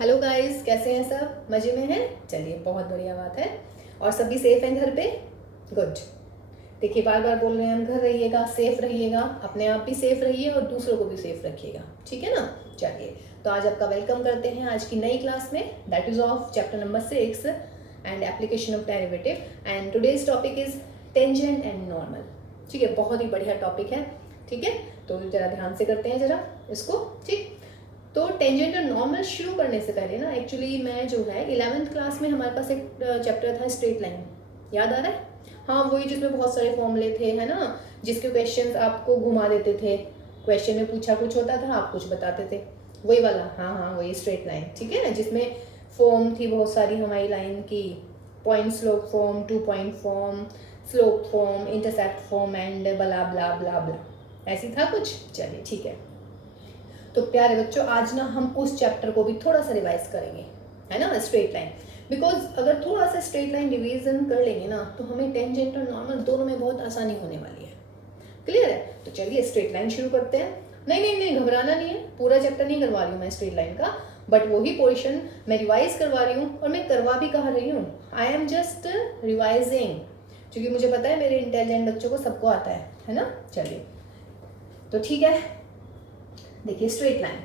Hello guys, कैसे हैं सब? मज़े में हैं? चलिए, बहुत बढ़िया बात है। और सभी सेफ हैं घर पे? गुड। देखिए, बार बार बोल रहे हैं हम, घर रहिएगा, सेफ रहिएगा, अपने आप भी सेफ रहिए और दूसरों को भी सेफ रखिएगा, ठीक है ना? चलिए, तो आज आपका वेलकम करते हैं आज की नई क्लास में, that is of chapter number 6 and application of derivative. And today's topic is tangent and normal. ठीक है, बहुत ही बढ़िया टॉपिक है। ठीक है, तो जरा ध्यान से करते हैं जरा इसको। ठीक, तो टेंजेंट और नॉर्मल शुरू करने से पहले ना, एक्चुअली मैं जो है 11th क्लास में हमारे पास एक चैप्टर था स्ट्रेट लाइन, याद आ रहा है? हाँ, वही जिसमें बहुत सारे फॉर्मूले थे, है ना, जिसके क्वेश्चंस आपको घुमा देते थे। क्वेश्चन में पूछा कुछ होता था, आप कुछ बताते थे, वही वाला। हाँ हाँ, वही स्ट्रेट लाइन, ठीक है, जिसमें फॉर्म थी बहुत सारी हमारी लाइन की, point slope form, 2 point form, slope form, intercept form and बला बला बला बला, ऐसी था कुछ। चलिए ठीक है, तो प्यारे बच्चों, आज ना हम उस चैप्टर को भी थोड़ा सा रिवाइज करेंगे, है ना, स्ट्रेट लाइन। बिकॉज अगर थोड़ा सा स्ट्रेट लाइन रिवीजन कर लेंगे ना, तो हमें टेंजेंट और नॉर्मल दोनों में बहुत आसानी होने वाली है। क्लियर है? तो चलिए स्ट्रेट लाइन शुरू करते हैं। नहीं नहीं नहीं, घबराना नहीं है, पूरा चैप्टर नहीं करवा रही हूँ मैं स्ट्रेट लाइन का, बट वही पोर्शन मैं रिवाइज करवा रही हूँ, और मैं करवा भी कहा रही हूँ, आई एम जस्ट रिवाइजिंग, क्योंकि मुझे पता है मेरे इंटेलिजेंट बच्चों को सबको आता है ना। चलिए, तो ठीक है, देखिए स्ट्रेट लाइन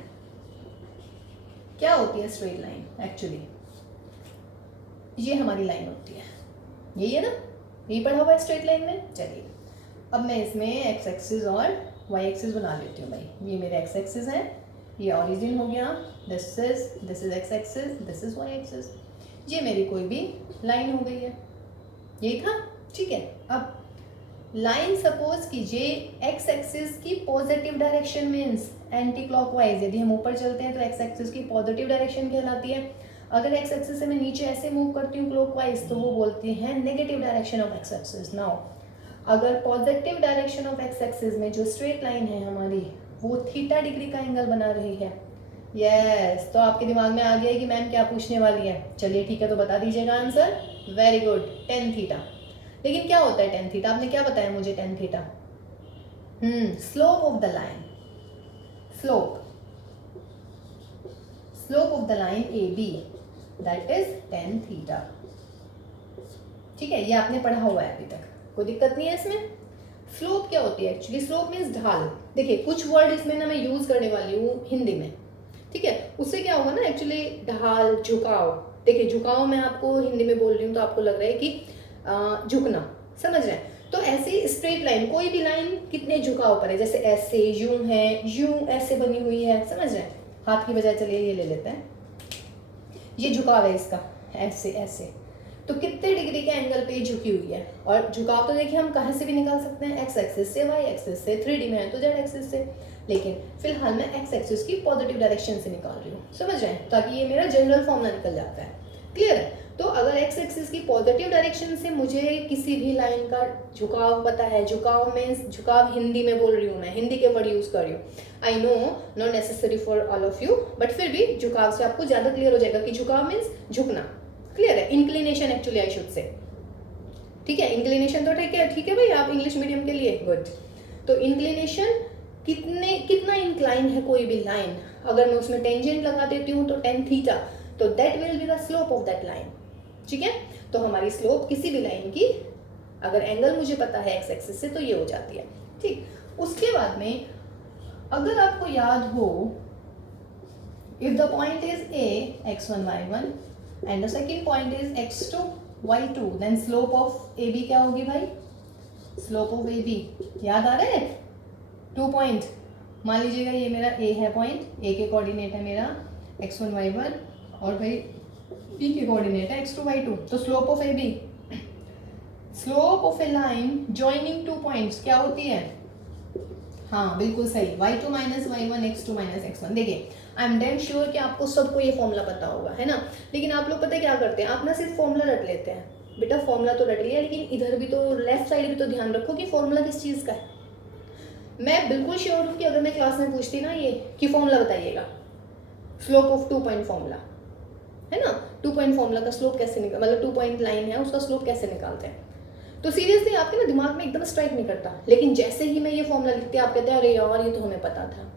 क्या होती है। स्ट्रेट लाइन एक्चुअली ये हमारी लाइन होती है, यही है ना, यही पढ़ा हुआ है स्ट्रेट लाइन में। चलिए, अब मैं इसमें एक्स एक्सिस और वाई एक्सिस बना लेती हूँ भाई। ये मेरे एक्स एक्सिस है, ये ओरिजिन हो गया, this is X axis, this is Y axis, ये मेरी कोई भी लाइन हो गई है, यही था। ठीक है, अब लाइन सपोज कीजिए एक्स एक्सिस की positive direction means anti clockwise, यदि हम ऊपर चलते हैं तो एक्स एक्सिस की पॉजिटिव डायरेक्शन कहलाती है। अगर एक्स एक्सिस से मैं नीचे ऐसे मूव करती हूँ क्लॉकवाइज, तो वो बोलती हैं negative direction of X axis. Now अगर positive direction of X axis में जो स्ट्रेट लाइन है हमारी, वो थीटा डिग्री का एंगल बना रही है। यस, तो आपके दिमाग में आ गया है कि मैम क्या पूछने वाली है। चलिए ठीक है, तो बता दीजिएगा answer. Very good, tan theta. लेकिन क्या होता है टेन थीटा? आपने क्या बताया मुझे tan theta? Slope of the line, slope of the line A B, that is tan theta. ठीक है, ये आपने पढ़ा हुआ है अभी तक, कोई दिक्कत नहीं है इसमें। स्लोप क्या होती है एक्चुअली? स्लोप मीन्स ढाल। देखिए, कुछ वर्ड इसमें ना मैं यूज करने वाली हूँ हिंदी में, ठीक है, उससे क्या होगा ना एक्चुअली, ढाल, झुकाव। देखिए, झुकाव मैं आपको हिंदी में बोल रही हूँ तो आपको लग रहा है कि झुकना, समझ रहे हैं? तो ऐसे स्ट्रेट लाइन, कोई भी लाइन कितने झुकाव पर है, जैसे ऐसे, यूं है, यूं ऐसे बनी हुई है, समझ रहे हैं? हाथ की बजाय चलिए ये ले लेते हैं, ये झुकाव है इसका, ऐसे ऐसे, तो कितने डिग्री के एंगल पे झुकी हुई है। और झुकाव तो देखिए हम कहाँ से भी निकाल सकते हैं, एक्स एक्सिस से, वाई एक्सिस से, 3D में है तो जेड एक्सिस से, लेकिन फिलहाल मैं एक्स एक्सिस की पॉजिटिव डायरेक्शन से निकाल रही हूँ, समझ रहे हैं, ताकि ये मेरा जनरल फॉर्मूला निकल जाता है। क्लियर है? तो अगर एक्स एक्सिस की पॉजिटिव डायरेक्शन से मुझे किसी भी लाइन का झुकाव पता है, झुकाव में, झुकाव हिंदी में बोल रही हूँ मैं, हिंदी के वर्ड यूज कर रही हूँ, I know not necessary for all of you, but फिर भी झुकाव से आपको ज्यादा क्लियर हो जाएगा कि झुकाव मीन्स झुकना। क्लियर है? Inclination actually I should say, ठीक है, इंक्लिनेशन तो ठीक है भाई, आप इंग्लिश मीडियम के लिए गुड। तो इंक्लिनेशन कितना इंक्लाइन है कोई भी लाइन, अगर मैं उसमें टेंजेंट लगा देती हूँ तो टेन थीटा, तो that will be the slope of that line. ठीक है, तो हमारी स्लोप किसी भी लाइन की, अगर एंगल मुझे पता है एक्स एक्सिस से, तो ये हो जाती है। ठीक, उसके बाद में अगर आपको याद हो, if the point is A x1 y1 and the second point is x2 y2, then slope of A B क्या होगी भाई? स्लोप ऑफ ए बी याद आ रहा है? 2 पॉइंट, मान लीजिएगा ये मेरा ए है पॉइंट, ए के कोऑर्डिनेट है मेरा x1 y1, और भाई बी के कोऑर्डिनेट है x2 y2, तो slope of A B, slope of a line joining 2 points क्या होती है? हाँ बिल्कुल सही, y2 minus y1 x2 minus x1। देखिए, आई एम डैम श्योर कि आपको सबको ये फॉर्मूला पता होगा, है ना, लेकिन आप लोग पता है क्या करते हैं, आप ना सिर्फ फॉर्मूला रट लेते हैं। बेटा फॉर्मूला तो रट लिया, लेकिन इधर भी तो, लेफ्ट साइड भी तो ध्यान रखो कि फॉर्मूला किस चीज़ का है। मैं बिल्कुल श्योर हूँ कि अगर मैं क्लास में पूछती ना ये कि फॉर्मूला बताइएगा, स्लोप ऑफ 2 पॉइंट फॉर्मूला, है ना, 2 पॉइंट फॉर्मूला का स्लोप कैसे निकाल, मतलब 2 पॉइंट लाइन है उसका स्लोप कैसे निकालते हैं, तो सीरियसली आपके ना दिमाग में एकदम स्ट्राइक नहीं करता। लेकिन जैसे ही मैं ये फॉर्मूला लिखती, आप कहते हैं अरे यार ये तो हमें पता था।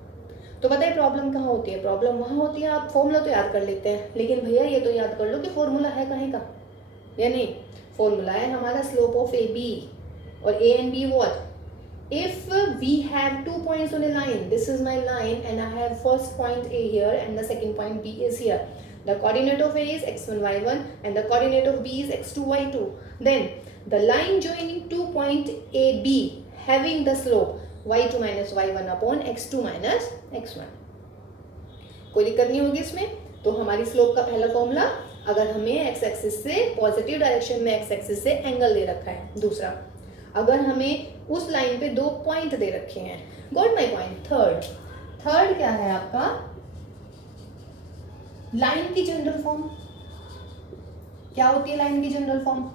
तो पता है प्रॉब्लम कहाँ होती है? प्रॉब्लम वहाँ होती है, आप फॉर्मूला तो याद कर लेते हैं, लेकिन भैया ये तो याद कर लो कि फॉर्मूला है कहीं का, या नहीं? फॉर्मूला है हमारा स्लोप ऑफ ए बी, और A and be what? If we have 2 points on a line, this is my line and I have first point A here and the second point B is here. The coordinate of A is x1 y1 and the coordinate of B is x2 y2. Then the line joining 2 point A B having the slope y2 minus y1 upon x2 minus x1. कोई दिक्कत नहीं होगी इसमें। तो हमारी slope का पहला formula, अगर हमें एक्स एक्सिस से पॉजिटिव डायरेक्शन में एक्स एक्सिस से एंगल दे रखा है। दूसरा, अगर हमें उस लाइन पे 2 पॉइंट दे रखे हैं, गॉट माई पॉइंट। थर्ड क्या है आपका? लाइन की जनरल फॉर्म क्या होती है? लाइन की general form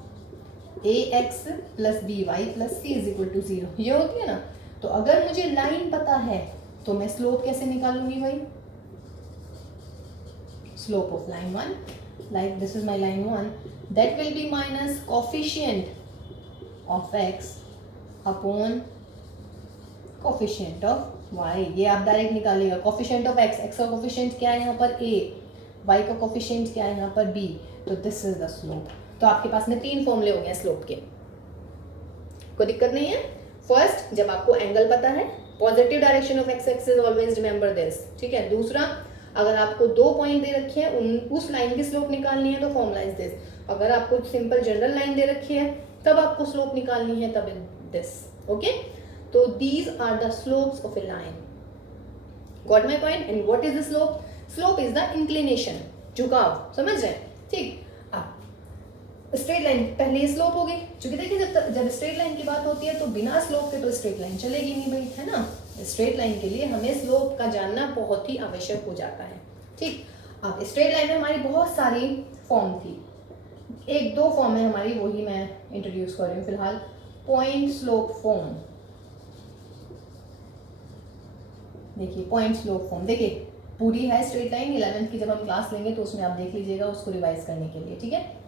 A X plus B Y plus C is equal to 0, ये होती है ना। तो अगर मुझे लाइन पता है तो मैं स्लोप कैसे निकालूंगी भाई? Slope of line 1, like this is my line 1, that will be minus coefficient of x upon coefficient of y। ये आप direct निकालिएगा। coefficient of x, x का coefficient क्या है यहाँ पर? a, y का coefficient क्या है यहाँ पर? b। तो this is the slope। तो आपके पास में 3 फॉर्मूले हो गए स्लोप के, कोई दिक्कत नहीं है। फर्स्ट, जब आपको एंगल पता है, positive direction of X axis, always remember this, ठीक है। दूसरा, अगर आपको 2 पॉइंट दे रखे हैं, उस लाइन की स्लोप निकालनी है तो फॉर्मूला इज दिस। अगर आपको सिंपल जनरल लाइन दे रखी है तब आपको स्लोप निकालनी है, तब दिस, ओके। तो these are the slopes of a line, got my point. And what is the slope? Slope is the inclination, झुकाव, समझ रहे हैं? ठीक। अब स्ट्रेट लाइन पहले स्लोप हो गई, क्योंकि देखिए जब स्ट्रेट लाइन की बात होती है तो बिना स्लोप के तो स्ट्रेट लाइन चलेगी नहीं भाई, है ना। स्ट्रेट लाइन के लिए हमें स्लोप का जानना बहुत ही आवश्यक हो जाता है, ठीक। अब स्ट्रेट लाइन में हमारी बहुत सारी फॉर्म थी, 1-2 फॉर्म है हमारी, वही मैं इंट्रोड्यूस कर रही हूँ फिलहाल। पॉइंट स्लोप फॉर्म, देखिए पॉइंट स्लोप फॉर्म, देखिए पूरी है स्ट्रेट लाइन। 11th की जब हम क्लास लेंगे तो उसमें आप देख लीजिएगा, उसको रिवाइज करने के लिए, ठीक है।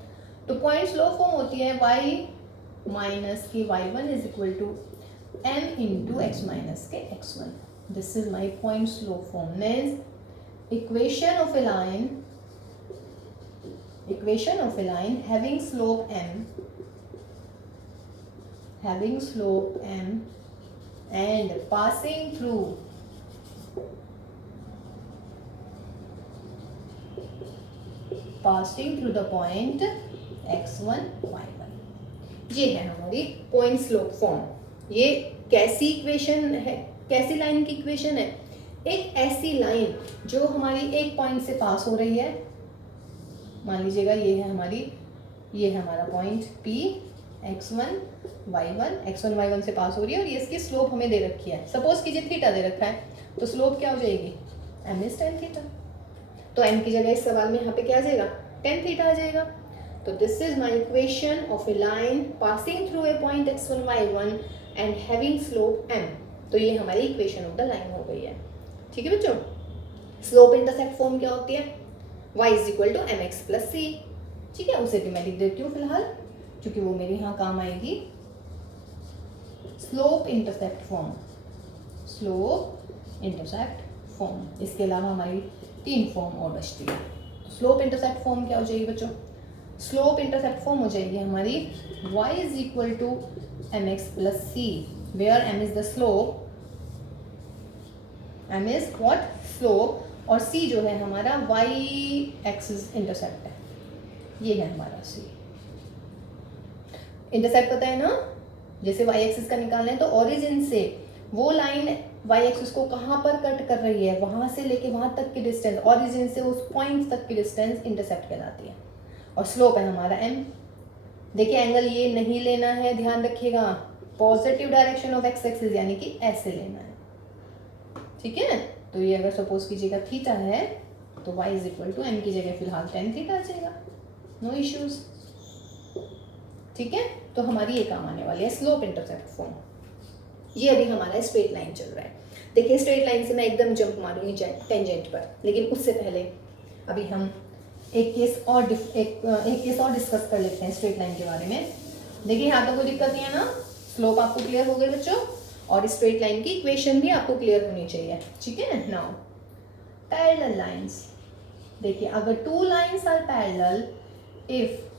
तो पॉइंट स्लोप फॉर्म होती है y माइनस के y1 is equal to m into X minus के x1। This is my point slope form. Means equation of a line having slope m and passing through the point x1 y1। ये है हमारी point slope form. ये कैसी equation है, कैसी line की equation है? एक ऐसी लाइन जो हमारी एक पॉइंट से पास हो रही है, मान लीजिएगा ये है हमारा पॉइंट P, x1 y1 से पास हो रही है और ये इसकी स्लोप हमें दे रखी है। सपोज कीजिए थीटा दे रखा है, तो स्लोप क्या हो जाएगी? m is tan theta. तो m की जगह इस सवाल में यहाँ पे क्या आ जाएगा? tan थीटा आ जाएगा। तो this is my equation of a line passing through a point x1 y1 and having slope m। तो ये हमारी इक्वेशन ऑफ द लाइन हो गई है, ठीक है बच्चों। स्लोप इंटरसेप्ट फॉर्म क्या होती है? y is equal to mx plus c, ठीक है। उसे भी मैं लिख देती हूँ फिलहाल, क्योंकि वो मेरे यहाँ काम आएगी। स्लोप इंटरसेप्ट फॉर्म, इसके अलावा हमारी 3 फॉर्म और बचती है। स्लोप इंटरसेप्ट फॉर्म क्या हो जाएगी बच्चों? स्लोप इंटरसेप्ट फॉर्म हो जाएगी हमारी y is equal to mx plus c, where m is the slope, m is what? Slope, और c जो है हमारा y एक्सिस इंटरसेप्ट है, ये है हमारा c। इंटरसेप्ट पता है ना, जैसे y एक्सिस का निकालना है तो ओरिजिन से वो लाइन y एक्सिस को कहाँ पर कट कर रही है, वहां से लेके वहां तक की डिस्टेंस, ओरिजिन से उस पॉइंट तक की डिस्टेंस इंटरसेप्ट कहलाती है। और स्लोप है हमारा m। देखिए एंगल ये नहीं लेना है, ध्यान रखिएगा, positive direction of X axis, यानी कि ऐसे लेना है, ठीक है। तो ये अगर सपोज कीजिएगा थीटा है तो y is equal to m की जगह फिलहाल tan थीटा आ जाएगा, नो इश्यूज, ठीक है। तो हमारी ये काम आने वाली है स्लोप इंटरसेप्ट फॉर्म। ये अभी हमारा स्ट्रेट लाइन चल रहा है। देखिए स्ट्रेट लाइन से मैं एकदम जंप मारूंगी टेंजेंट पर, लेकिन उससे पहले अभी हम एक केस और डिस्कस कर लेते हैं स्ट्रेट लाइन के बारे में। देखिए यहाँ तो कोई दिक्कत नहीं है ना, स्लोप आपको क्लियर हो गई बच्चों। और स्ट्रेट लाइन की इक्वेशन भी आपको क्लियर होनी चाहिए, ठीक है। नाउ पैरेलल लाइंस, देखिए अगर two lines are parallel if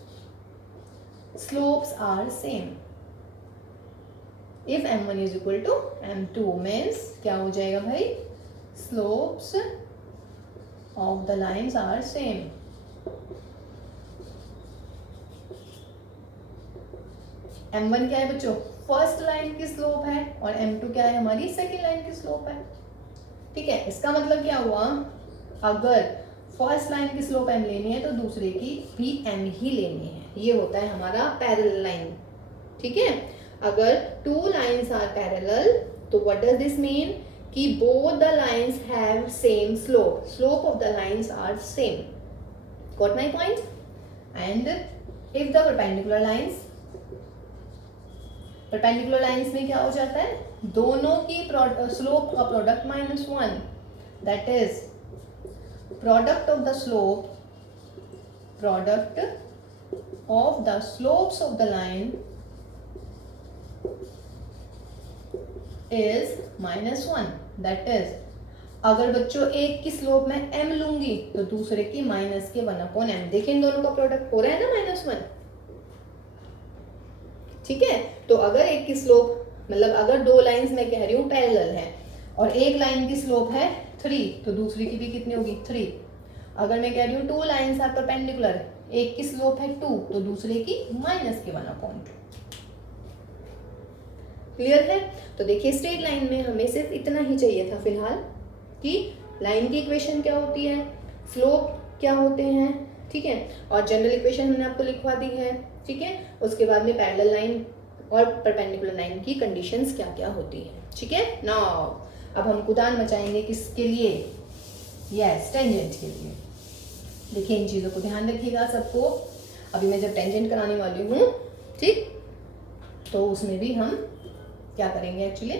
slopes are same, if m1 is equal to m2 means क्या हो जाएगा भाई, slopes of the lines are same. m1 क्या है बच्चों, फर्स्ट लाइन की स्लोप है, और m2 क्या है, हमारी सेकेंड लाइन की स्लोप है, ठीक है। इसका मतलब क्या हुआ, अगर फर्स्ट लाइन की स्लोप m लेनी है तो दूसरे की भी m ही लेनी है, ये होता है हमारा पैरेलल लाइन, ठीक है। अगर टू लाइंस आर पैरेलल तो व्हाट डज दिस मीन कि both the lines have same slope, slope of the lines are same, got my point. And if the perpendicular lines, perpendicular lines में क्या हो जाता है, दोनों की स्लोप का product -1, that is product of the slope, product of the slopes of the line is -1, that is अगर बच्चों एक की स्लोप में m लूंगी तो दूसरे की -1/m, देखिए इन दोनों का प्रोडक्ट हो रहा है ना -1, ठीक है। तो अगर एक की स्लोप, मतलब अगर दो लाइंस मैं कह रही हूँ पैरेलल है और एक लाइन की स्लोप है 3 तो दूसरी की भी कितनी होगी 3। अगर मैं कह रही हूँ टू लाइंस आर परपेंडिकुलर, एक की स्लोप है 2 तो दूसरे की -1/2। क्लियर है। तो देखिए स्ट्रेट लाइन में हमें सिर्फ इतना ही चाहिए था फिलहाल कि लाइन की इक्वेशन क्या होती है, स्लोप क्या होते हैं, ठीक है, और जनरल इक्वेशन हमने आपको लिखवा दी है, ठीक है। उसके बाद में पैरेलल लाइन और परपेंडिकुलर लाइन की कंडीशंस क्या क्या होती है, ठीक है। नाउ अब हम कुदान मचाएंगे किसके लिए, यस टेंजेंट के लिए। देखिए इन चीज़ों को ध्यान रखिएगा सबको, अभी मैं जब टेंजेंट कराने वाली हूँ, ठीक, तो उसमें भी हम क्या करेंगे, एक्चुअली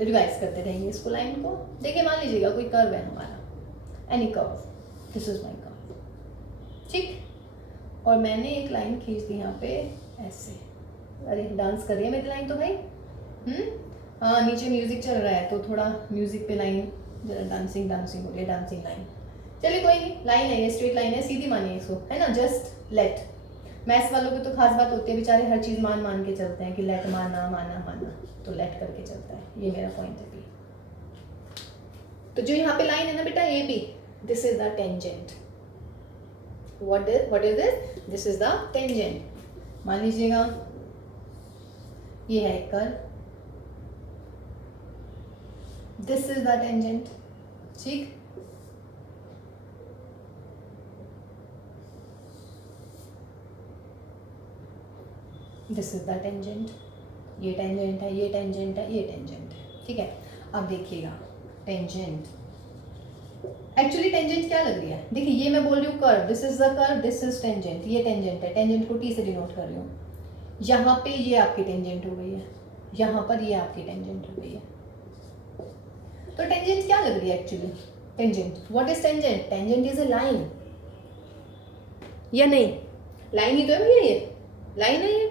रिवाइज करते रहेंगे इसको, लाइन को। देखिए मान लीजिएगा कोई कर्व है हमारा, any curve, this is my curve, ठीक, और मैंने एक लाइन खींच दी यहाँ पे ऐसे, अरे डांस कर रही है मेरी लाइन तो भाई, हाँ नीचे म्यूजिक चल रहा है तो थोड़ा म्यूजिक पे लाइन जरा डांसिंग डांसिंग हो रही है, डांसिंग लाइन। चलिए कोई नहीं, लाइन है ये, स्ट्रेट लाइन है, सीधी मानिए इसको, है ना, जस्ट लेट। मैथ्स वालों की तो खास बात होती है, बेचारे हर चीज़ मान मान के चलते हैं कि लेट माना माना माना, तो लेट करके चलता है, ये मेरा पॉइंट है बी। तो जो यहाँ पे लाइन है ना बेटा A B, this is the tangent. What is this, this is the tangent. मान लीजिएगा ये है curve, this is the tangent, ठीक। दिस इज द टेंजेंट, ये टेंजेंट है, ये टेंजेंट है, ये टेंजेंट है, ठीक है। अब देखिएगा टेंजेंट, एक्चुअली टेंजेंट क्या लग रही है, देखिए ये मैं बोल रही हूँ curve, this is the curve, this is tangent, ये टेंजेंट है, टेंजेंट को टी से डिनोट कर रही हूँ। यहाँ पे ये आपकी टेंजेंट हो गई है, यहाँ पर ये आपकी टेंजेंट हो गई है। तो टेंजेंट क्या लग रही है actually, tangent, what is tangent, tangent is a line, या नहीं, लाइन ही तो है भैया, ये लाइन है ये।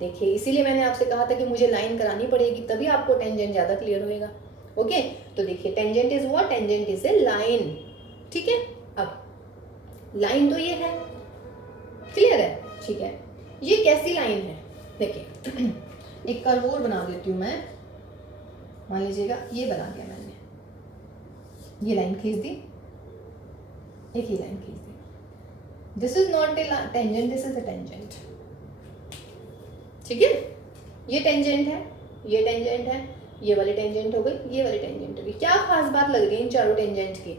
देखिए इसीलिए मैंने आपसे कहा था कि मुझे लाइन करानी पड़ेगी, तभी आपको टेंजेंट ज़्यादा क्लियर होएगा। ओके, तो देखिए tangent is what, tangent is a line, ठीक है। अब लाइन तो ये है, क्लियर है, ठीक है। ये कैसी लाइन है, देखिए एक कर्व और बना देती हूँ मैं, मान लीजिएगा ये बना दिया मैंने, ये लाइन खींच दी, एक ही लाइन खींच दी, this is not a tangent, this is a tangent, ठीक है। ये टेंजेंट है, ये टेंजेंट है, ये वाली टेंजेंट हो गई, ये वाली टेंजेंट हो गई। क्या खास बात लग रही है इन चारों टेंजेंट की,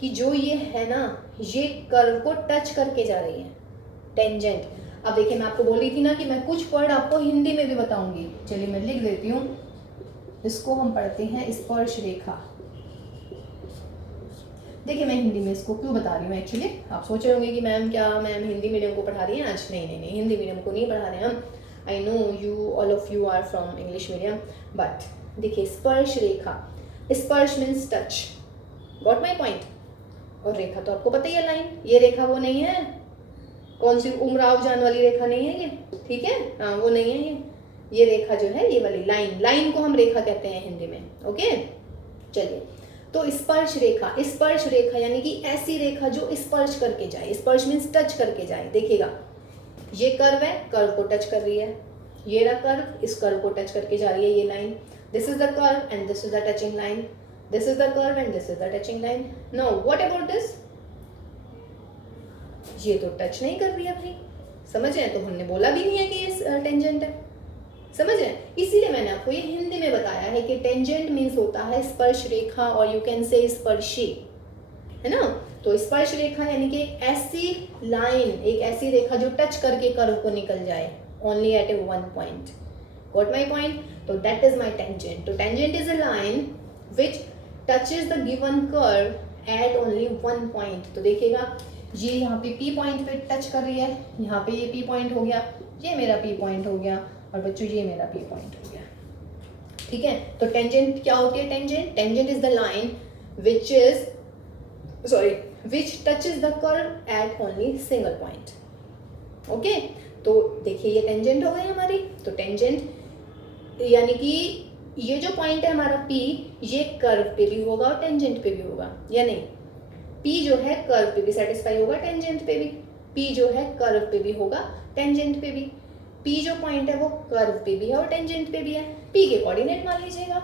कि जो ये है ना, ये कर्व को टच करके जा रही है टेंजेंट। अब देखिए मैं आपको बोल रही थी ना कि मैं कुछ वर्ड आपको हिंदी में भी बताऊंगी, चलिए मैं लिख देती हूँ। इसको हम पढ़ते हैं स्पर्श रेखा। देखिए मैं हिंदी में इसको क्यों बता रही हूँ, एक्चुअली आप सोच रहे होंगे कि मैम क्या मैम हिंदी मीडियम को पढ़ा रही हैं आज, नहीं नहीं नहीं, हिंदी मीडियम को नहीं पढ़ा रहे हम। I know you all of you are from English medium, but देखिए स्पर्श रेखा, स्पर्श means touch, got my point. और रेखा तो आपको पता ही है लाइन, ये रेखा वो नहीं है, कौन सी उमराव जान वाली रेखा नहीं है ये, ठीक है, हाँ वो नहीं है ये रेखा जो है, ये वाली लाइन, लाइन को हम रेखा कहते हैं हिंदी में। ओके, चलिए, तो स्पर्श रेखा, स्पर्श रेखा यानी कि ऐसी रेखा जो स्पर्श करके जाए, स्पर्श मीन्स टच करके जाए। देखिएगा, ये कर्व है, कर्व को टच कर रही है, ये रहा कर्व, इस कर्व को टच करके जा रही है ये line. This is the curve and this is the touching line, this is the curve and this is the touching line. Now what about this, ये तो टच नहीं कर रही है भाई, समझ रहे हैं? तो हमने बोला भी नहीं है कि ये टेंजेंट है, समझ रहे हैं? इसीलिए मैंने आपको ये हिंदी में बताया है कि टेंजेंट मीन्स होता है स्पर्श रेखा, और यू कैन से स्पर्शी, है ना। तो स्पर्श रेखा यानी कि ऐसी लाइन, एक ऐसी रेखा जो टच करके कर्व को निकल जाए, only at a one point. Got my point? तो दैट इज माई टेंजेंट। तो tangent is a line which touches the given curve at only one point. तो देखिएगा, ये यहाँ पे P पॉइंट पे टच कर रही है, यहाँ पे ये P पॉइंट हो गया, ये मेरा P पॉइंट हो गया, और बच्चों ये मेरा P पॉइंट हो गया। ठीक है, तो टेंजेंट क्या होती है? Tangent, tangent is the line which is which touches the curve at only single point. Okay, तो देखिए ये टेंजेंट हो गई हमारी। तो टेंजेंट यानी कि ये जो पॉइंट है हमारा P, ये कर्व पे भी होगा और टेंजेंट पे भी होगा, या नहीं? P जो है कर्व पे भी सेटिस्फाई होगा, टेंजेंट पे भी। P जो है कर्व पे भी होगा, टेंजेंट पे भी। P जो पॉइंट है वो कर्व पे भी है और टेंजेंट पे भी है। P के कोऑर्डिनेट मान लीजिएगा,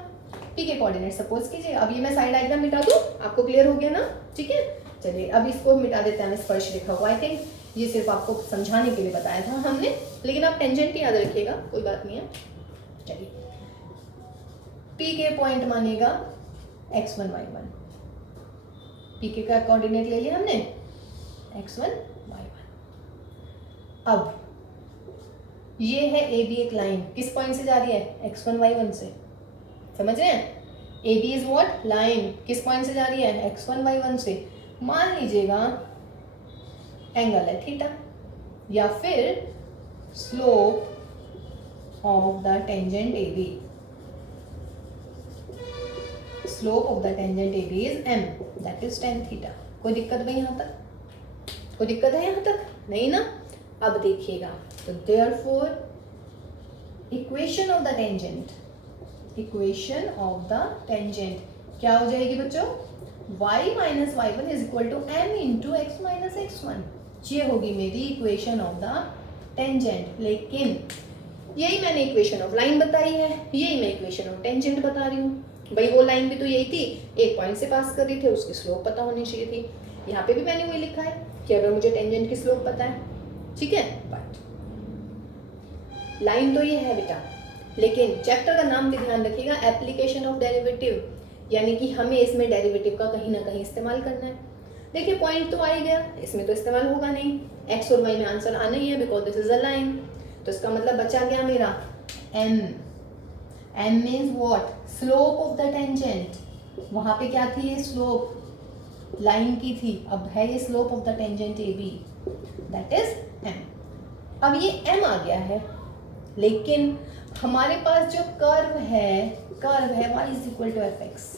P के कोऑर्डिनेट सपोज कीजिए। अब ये मैं साइड डायग्राम मिटा दूं, आपको क्लियर हो गया ना? ठीक है, चलिए अब इसको मिटा देते हैं स्पर्श रेखा को। आई थिंक ये सिर्फ आपको समझाने के लिए बताया था हमने, लेकिन आप टेंजेंट याद रखिएगा, कोई बात नहीं है। चलिए, P के पॉइंट मानिएगा x1 y1, P के का कोऑर्डिनेट ले लिया हमने x1 y1। अब ये है AB एक लाइन, किस पॉइंट से जा रही है? x1 y1 से, समझ रहे हैं? AB is what? लाइन, किस पॉइंट से जा रही है? x1 y1 से। मान लीजिएगा एंगल है थीटा, या फिर slope of the tangent AB, slope of the tangent AB is m, that is tan theta. कोई दिक्कत भाई यहाँ तक? कोई दिक्कत है यहाँ तक? नहीं ना? अब देखिएगा, तो therefore equation of the tangent, equation of the tangent क्या हो जाएगी बच्चों? y minus y1 is equal to m into x minus x1। ये होगी मेरी इक्वेशन ऑफ द टेंजेंट। लेकिन यही मैंने इक्वेशन ऑफ लाइन बताई है, यही मैं इक्वेशन ऑफ टेंजेंट बता रही हूँ। भाई वो लाइन भी तो यही थी, एक पॉइंट से पास कर रही थी, उसकी स्लोप पता होनी चाहिए थी। यहाँ पे भी मैंने वही लिखा है कि अगर मुझे टेंजेंट की स्लोप पता है, ठीक है, बट लाइन तो ये है बेटा। लेकिन चैप्टर का नाम भी ध्यान रखिएगा, एप्लीकेशन ऑफ डेरिवेटिव, यानी कि हमें इसमें डेरिवेटिव का कहीं ना कहीं इस्तेमाल करना है। देखिए पॉइंट तो आ ही गया, इसमें तो इस्तेमाल होगा नहीं, एक्स और वाई में आंसर आना ही है because this is a line. तो इसका मतलब बचा गया मेरा m, m means what? Slope of the tangent. वहां पे क्या थी? ये स्लोप लाइन की थी, अब है ये slope of the tangent AB, that is m। अब ये m आ गया है, लेकिन हमारे पास जो कर्व है y is equal to fx।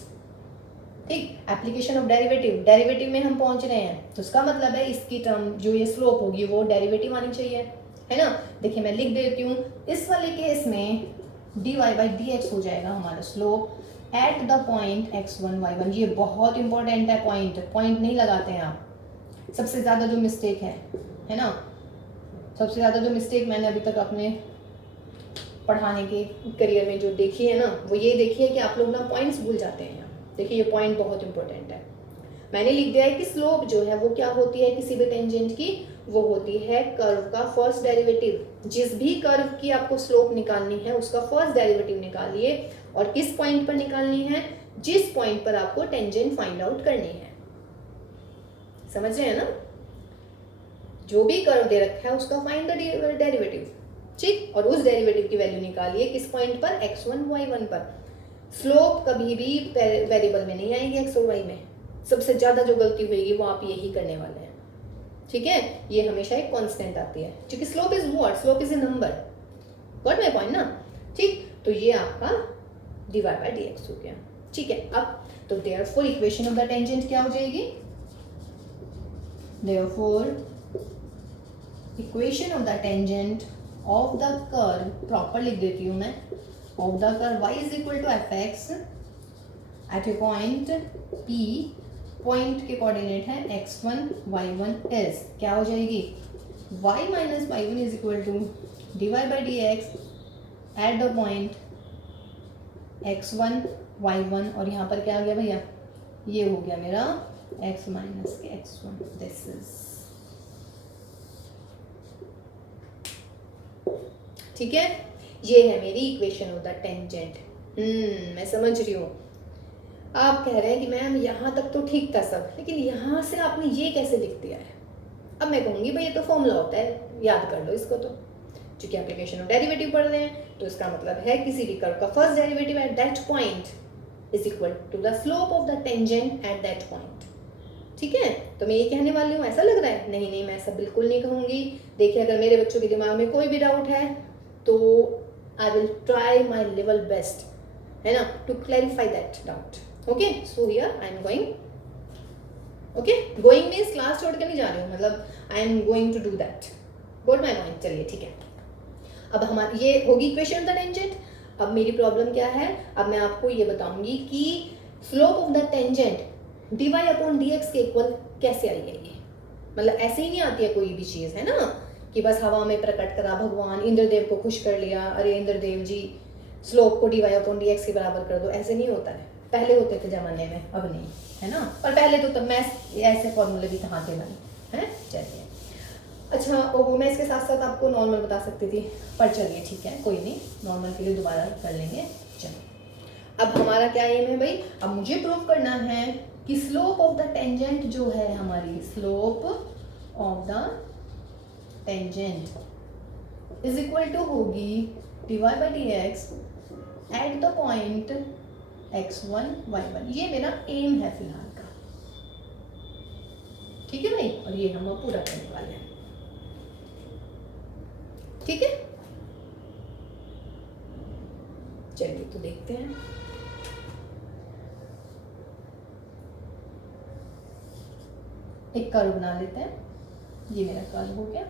ठीक, एप्लीकेशन ऑफ डेरिवेटिव, डेरिवेटिव में हम पहुंच रहे हैं, तो उसका मतलब है इसकी टर्म जो ये स्लोप होगी वो डेरिवेटिव आनी चाहिए, है ना। देखिए मैं लिख देती हूँ, इस वाले केस में dy बाई dx हो जाएगा हमारा slope eight the point x1 y1। ये बहुत इंपॉर्टेंट है, पॉइंट नहीं लगाते हैं आप। सबसे ज़्यादा जो मिस्टेक है ना, सबसे ज़्यादा जो मिस्टेक मैंने अभी तक अपने पढ़ाने के करियर में जो देखी है ना, वो ये देखी है कि आप लोग ना पॉइंट्स भूल जाते हैं। देखिए ये पॉइंट बहुत इंपॉर्टेंट है। मैंने लिख दिया है कि स्लोप जो है वो क्या होती है किसी भी टेंजेंट की, वो होती है कर्व का फर्स्ट डेरिवेटिव। जिस भी कर्व की आपको स्लोप निकालनी है उसका फर्स्ट डेरिवेटिव निकालिए, और किस पॉइंट पर निकालनी है? जिस पॉइंट पर आपको टेंजेंट फाइंड आउट करनी है। समझ रहे हैं ना? जो भी कर्व दे रखा है उसका फाइंड द डेरिवेटिव, ठीक, और उस डेरिवेटिव की वैल्यू निकालिए किस पॉइंट पर? x1 y1 पर। स्लोप कभी भी वेरिएबल में नहीं आएगी x और y में। सबसे ज्यादा जो गलती होगी वो आप यही करने वाले हैं, ठीक है। ये हमेशा एक कांस्टेंट आती है, क्योंकि slope is what? Slope is a number. Got my point ना? ठीक, तो ये आपका dy बाय dx हो गया, ठीक है। अब तो therefore equation of the tangent क्या हो जाएगी? Therefore equation of the tangent of the curve, proper लिख देती हूँ मैं, of the curve y is equal to F X at a point P, point के कोऑर्डिनेट है x1 y1 इज, क्या हो जाएगी y minus Y one is equal to dy by D X at the point x1 y1, और यहाँ पर क्या आ गया भैया, ये हो गया मेरा x माइनस के x1, दिस इज, ठीक है, ये है मेरी इक्वेशन ऑफ द टेंजेंट। मैं समझ रही हूँ, आप कह रहे हैं कि मैम यहाँ तक तो ठीक था सब, लेकिन यहाँ से आपने ये कैसे लिख दिया है। अब मैं कहूँगी भाई ये तो फॉर्मूला होता है, याद कर लो इसको, तो चूंकि एप्लीकेशन ऑफ डेरिवेटिव पढ़ रहे हैं तो इसका मतलब है किसी भी कर्व का first derivative at that point is equal to the slope of the tangent at that point. ठीक है, तो मैं ये कहने वाली हूँ, ऐसा लग रहा है? नहीं नहीं, मैं ऐसा बिल्कुल नहीं कहूँगी। देखिए, अगर मेरे बच्चों के दिमाग में कोई भी डाउट है तो I will try my level best, है ना, to clarify that doubt. Okay, so here I am going, okay, going means class छोड़ के नहीं जा रही हूँ, मतलब I am going to do that, got my point. चलिए ठीक है, अब हमारी ये होगी इक्वेशन ऑफ द टेंजेंट। अब मेरी प्रॉब्लम क्या है, अब मैं आपको ये बताऊंगी कि slope of the tangent dy upon dx के इक्वल कैसे आई है ये, मतलब ऐसे ही नहीं आती है कोई भी चीज़, है ना, कि बस हवा में प्रकट करा भगवान, इंद्रदेव को खुश कर लिया, अरे इंद्रदेव जी स्लोप को dy अपॉन dx के बराबर कर दो, ऐसे नहीं होता है। पहले होते थे ज़माने में, अब नहीं, है ना, पर पहले तो तब मैं ऐसे फॉर्मूले भी कहाँ थे बने हैं। चलिए, अच्छा, वो मैं इसके साथ साथ आपको नॉर्मल बता सकती थी, पर चलिए ठीक है, कोई नहीं, नॉर्मल के लिए दोबारा कर लेंगे। चलो, अब हमारा क्या एम है भाई, अब मुझे प्रूव करना है कि स्लोप ऑफ द टेंजेंट जो है हमारी, slope of the tangent is equal to होगी dy by D X at the point x1 y1। ये मेरा एम है फिलहाल का, ठीक है भाई, और ये हम पूरा करने वाले हैं, ठीक है। चलिए तो देखते हैं, एक कर्व बना लेते हैं, ये मेरा कर्व हो गया,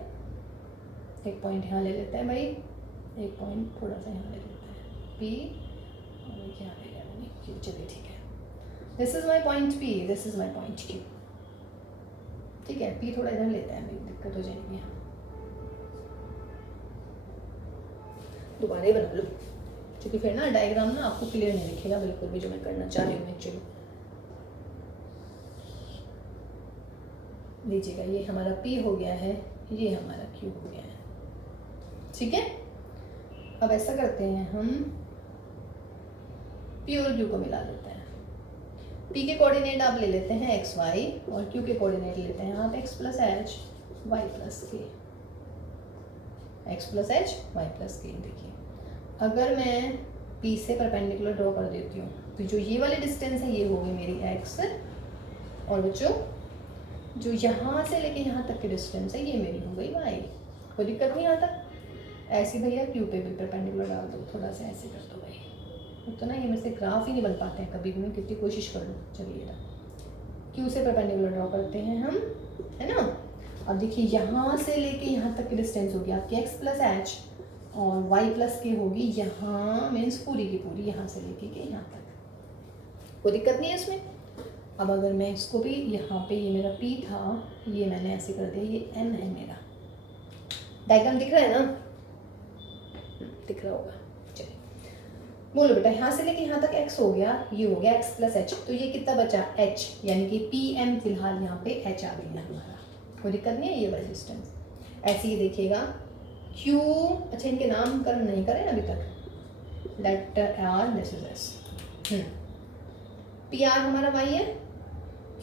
एक पॉइंट यहाँ ले लेते हैं भाई, एक पॉइंट थोड़ा सा यहाँ ले लेते हैं P, और क्या ले लिया मैंने Q, चलिए ठीक है, this is my point P, this is my point Q, ठीक है। P थोड़ा इधर लेते हैं, मेरी दिक्कत हो जाएगी, यहाँ दोबारा ही बना लो, क्योंकि फिर ना डायग्राम ना आपको क्लियर नहीं दिखेगा बिल्कुल भी, जो मैं करना चाह रही हूँ एक्चुअली। लीजिएगा, ये हमारा P हो गया है, ये हमारा Q हो गया है, ठीक है। अब ऐसा करते हैं, हम P और Q को मिला लेते हैं। P के कोऑर्डिनेट आप ले लेते हैं x y, और Q के कोऑर्डिनेट लेते हैं आप x plus H y plus K, x plus H Y plus K. देखिए, अगर मैं P से परपेंडिकुलर ड्रॉ कर देती हूँ तो जो ये वाली डिस्टेंस है ये होगी मेरी x, और बच्चों जो यहाँ से लेके यहाँ तक की डिस्टेंस है ये मेरी हो गई y। कोई दिक्कत नहीं यहाँ तक, ऐसी भैया Q पे भी परपेंडिकुलर डाल दो, थोड़ा सा ऐसे कर दो भाई, तो ना ये मेरे से ग्राफ ही नहीं बन पाते हैं कभी भी, मैं कितनी कोशिश कर लूँ। चलिए Q से परपेंडिकुलर ड्रॉ करते हैं हम, है ना। अब देखिए, यहाँ से लेके यहाँ तक की डिस्टेंस होगी आपकी x प्लस एच, और y प्लस के होगी यहाँ, मीन्स पूरी की पूरी यहाँ से लेके के यहाँ तक, कोई दिक्कत नहीं है इसमें। अब अगर मैं इसको भी यहाँ पे, ये मेरा P था, ये मैंने ऐसे कर दिया, ये N है मेरा, डायग्राम दिख रहा है ना, दिख रहा होगा। चलिए बोलो बेटा, यहाँ से लेके यहाँ तक x हो गया, ये हो गया x प्लस एच, तो ये कितना बचा h, यानी कि PM फिलहाल यहाँ पे h आ गया हमारा, कोई दिक्कत नहीं है ये वाली डिस्टेंस। ऐसे ही देखिएगा Q, अच्छा इनके नामकरण नहीं करें अभी तक, letter R, this is S, PR हमारा y है,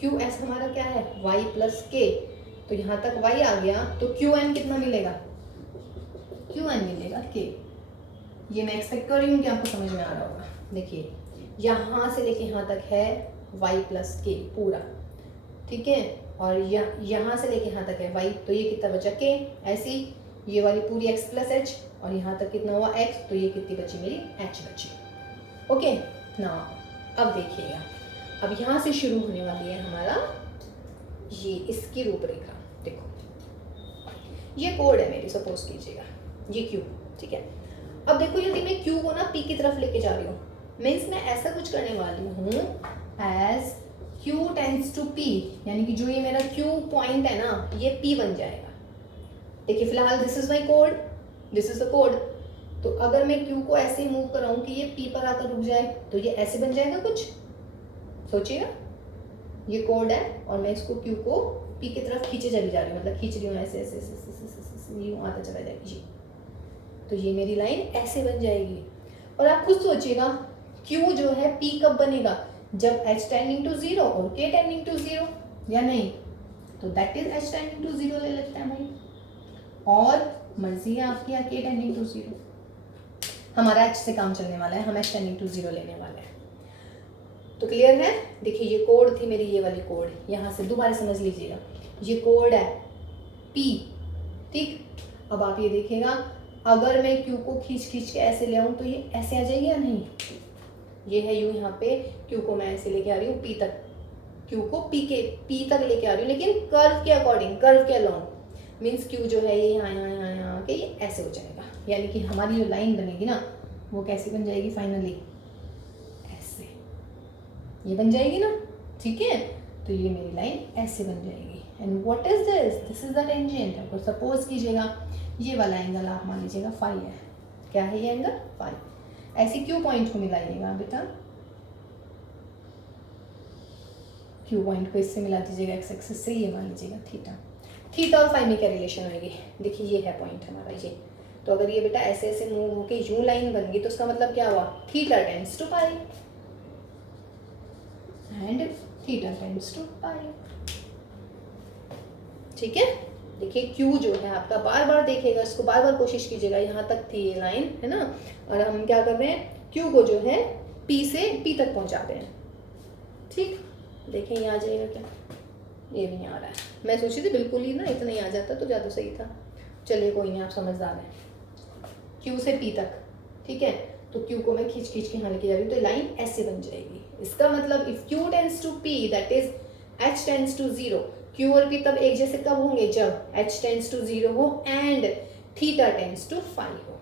QS हमारा क्या है y प्लस k, तो यहाँ तक y आ गया, तो QN कितना मिलेगा, QN मिलेगा k। ये मैं एक्सपेक्ट कर रही हूँ कि आपको समझ में आ रहा होगा। देखिए, यहाँ से लेके यहाँ तक है y प्लस k पूरा, ठीक है, और यहाँ से लेके यहाँ तक है y, तो ये कितना बचा k, ऐसी ये वाली पूरी x प्लस एच, और यहाँ तक कितना हुआ x, तो ये कितनी बची मेरी h बची। ओके ना, अब देखिएगा, अब यहाँ से शुरू होने वाली है हमारा ये इसकी रूपरेखा। देखो, ये कोड है मेरी, सपोज कीजिएगा ये क्यू, ठीक है। अब देखो यदि मैं क्यू को ना पी की तरफ लेके जा रही हूँ, मैं इसमें ऐसा कुछ करने वाली हूँ as Q tends to P, यानी कि जो ये मेरा क्यू पॉइंट है ना ये पी बन जाएगा। देखिए फिलहाल this is my code, this is the code. तो अगर मैं क्यू को ऐसे मूव कराऊं कि ये पी पर आकर रुक जाए तो ये ऐसे बन जाएगा कुछ, सोचिएगा। ये कोड है और मैं इसको क्यू को पी की तरफ खींचे चली जा रही हूँ, मतलब खींच रही हूँ ऐसे ऐसे ऐसे ऐसे यूँ आता चला जाएगा जी। तो ये मेरी लाइन ऐसे बन जाएगी। और आप खुद सोचिएगा क्यू जो है पी कब बनेगा, जब h टेंडिंग टू 0 और k टेंडिंग टू 0, या नहीं? तो that is h tending to 0 ले लेते हैं भाई, और मर्जी है आपकी, k टेंडिंग टू 0। हमारा h से काम चलने वाला है, हम h टेंडिंग टू 0 लेने वाले हैं। तो क्लियर है? देखिए ये कोड थी मेरी, ये वाली कोड, यहाँ से दोबारा समझ लीजिएगा, ये कोड है P, ठीक। अब आप ये देखिएगा अगर मैं Q को खींच खींच के ऐसे ले आऊँ तो ये ऐसे आ जाएगी या नहीं? ये है U, यहाँ पे Q को मैं ऐसे लेके आ रही हूँ P तक, Q को P तक लेके आ रही हूँ, लेकिन कर्व के अकॉर्डिंग, कर्व के अलॉन्ग। मीन्स Q जो है ये यहाँ के ये ऐसे हो जाएगा, यानी कि हमारी जो लाइन बनेगी ना वो कैसी बन जाएगी फाइनली, ऐसे, ये बन जाएगी ना, ठीक है। तो ये मेरी लाइन ऐसे बन जाएगी। And what is this? This is the tangent. आपको सपोज कीजिएगा ये वाला एंगल आप मान लीजिएगा फाई है, क्या है ये एंगल? फाई। ऐसे क्यू पॉइंट को मिलाइएगा बेटा, क्यू पॉइंट को इससे मिला दीजिएगा एक्स एक्सिस से, ये मान लीजिएगा थीटा। थीटा और फाई में क्या रिलेशन होगी? देखिए ये है पॉइंट हमारा ये। तो अगर ये बेटा ऐसे ऐसे मूव होके यूं लाइन बन गई तो उसका मतलब क्या हुआ? Theta tends to pi and theta tends to pi, ठीक है। देखिए Q जो है आपका बार बार देखेगा, इसको बार बार कोशिश कीजिएगा, यहाँ तक थी ये लाइन, है ना। और हम क्या कर रहे हैं, Q को जो है P से P तक पहुँचा रहे हैं, ठीक। देखें ये आ जाएगा क्या? ये भी नहीं आ रहा है। मैं सोची थी बिल्कुल ही ना इतना ही आ जाता तो ज़्यादा सही था। चलिए कोई नहीं, आप समझदार हैं। Q से P तक, ठीक है। तो Q को मैं खींच खींच के यहाँ लेके जा रही हूँ तो लाइन ऐसे बन जाएगी। इसका मतलब if Q tends to P that is H tends to 0। Q और P तब एक जैसे कब होंगे? जब H टेंड्स टू 0 हो and theta tends to phi हो,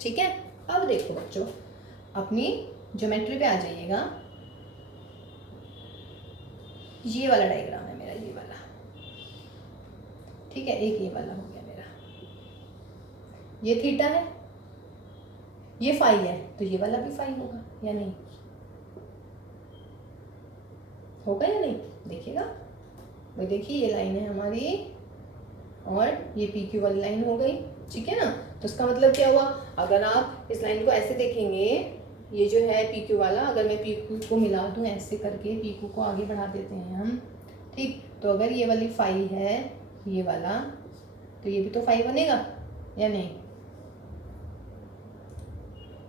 ठीक है। अब देखो बच्चों, अपनी ज्योमेट्री पे आ जाइएगा। ये वाला डायग्राम है मेरा, ये वाला, ठीक है। एक ये वाला हो गया मेरा, ये थीटा है, ये फाई है, तो ये वाला भी फाई होगा या नहीं? होगा या नहीं? देखिएगा भाई, देखिए ये लाइन है हमारी और ये पी क्यू वाली लाइन हो गई, ठीक है ना। तो इसका मतलब क्या हुआ? अगर आप इस लाइन को ऐसे देखेंगे, ये जो है पी क्यू वाला, अगर मैं पी क्यू को मिला दूँ ऐसे करके, पी क्यू को आगे बढ़ा देते हैं हम, ठीक। तो अगर ये वाली फाई है, ये वाला, तो ये भी तो फाई बनेगा या नहीं?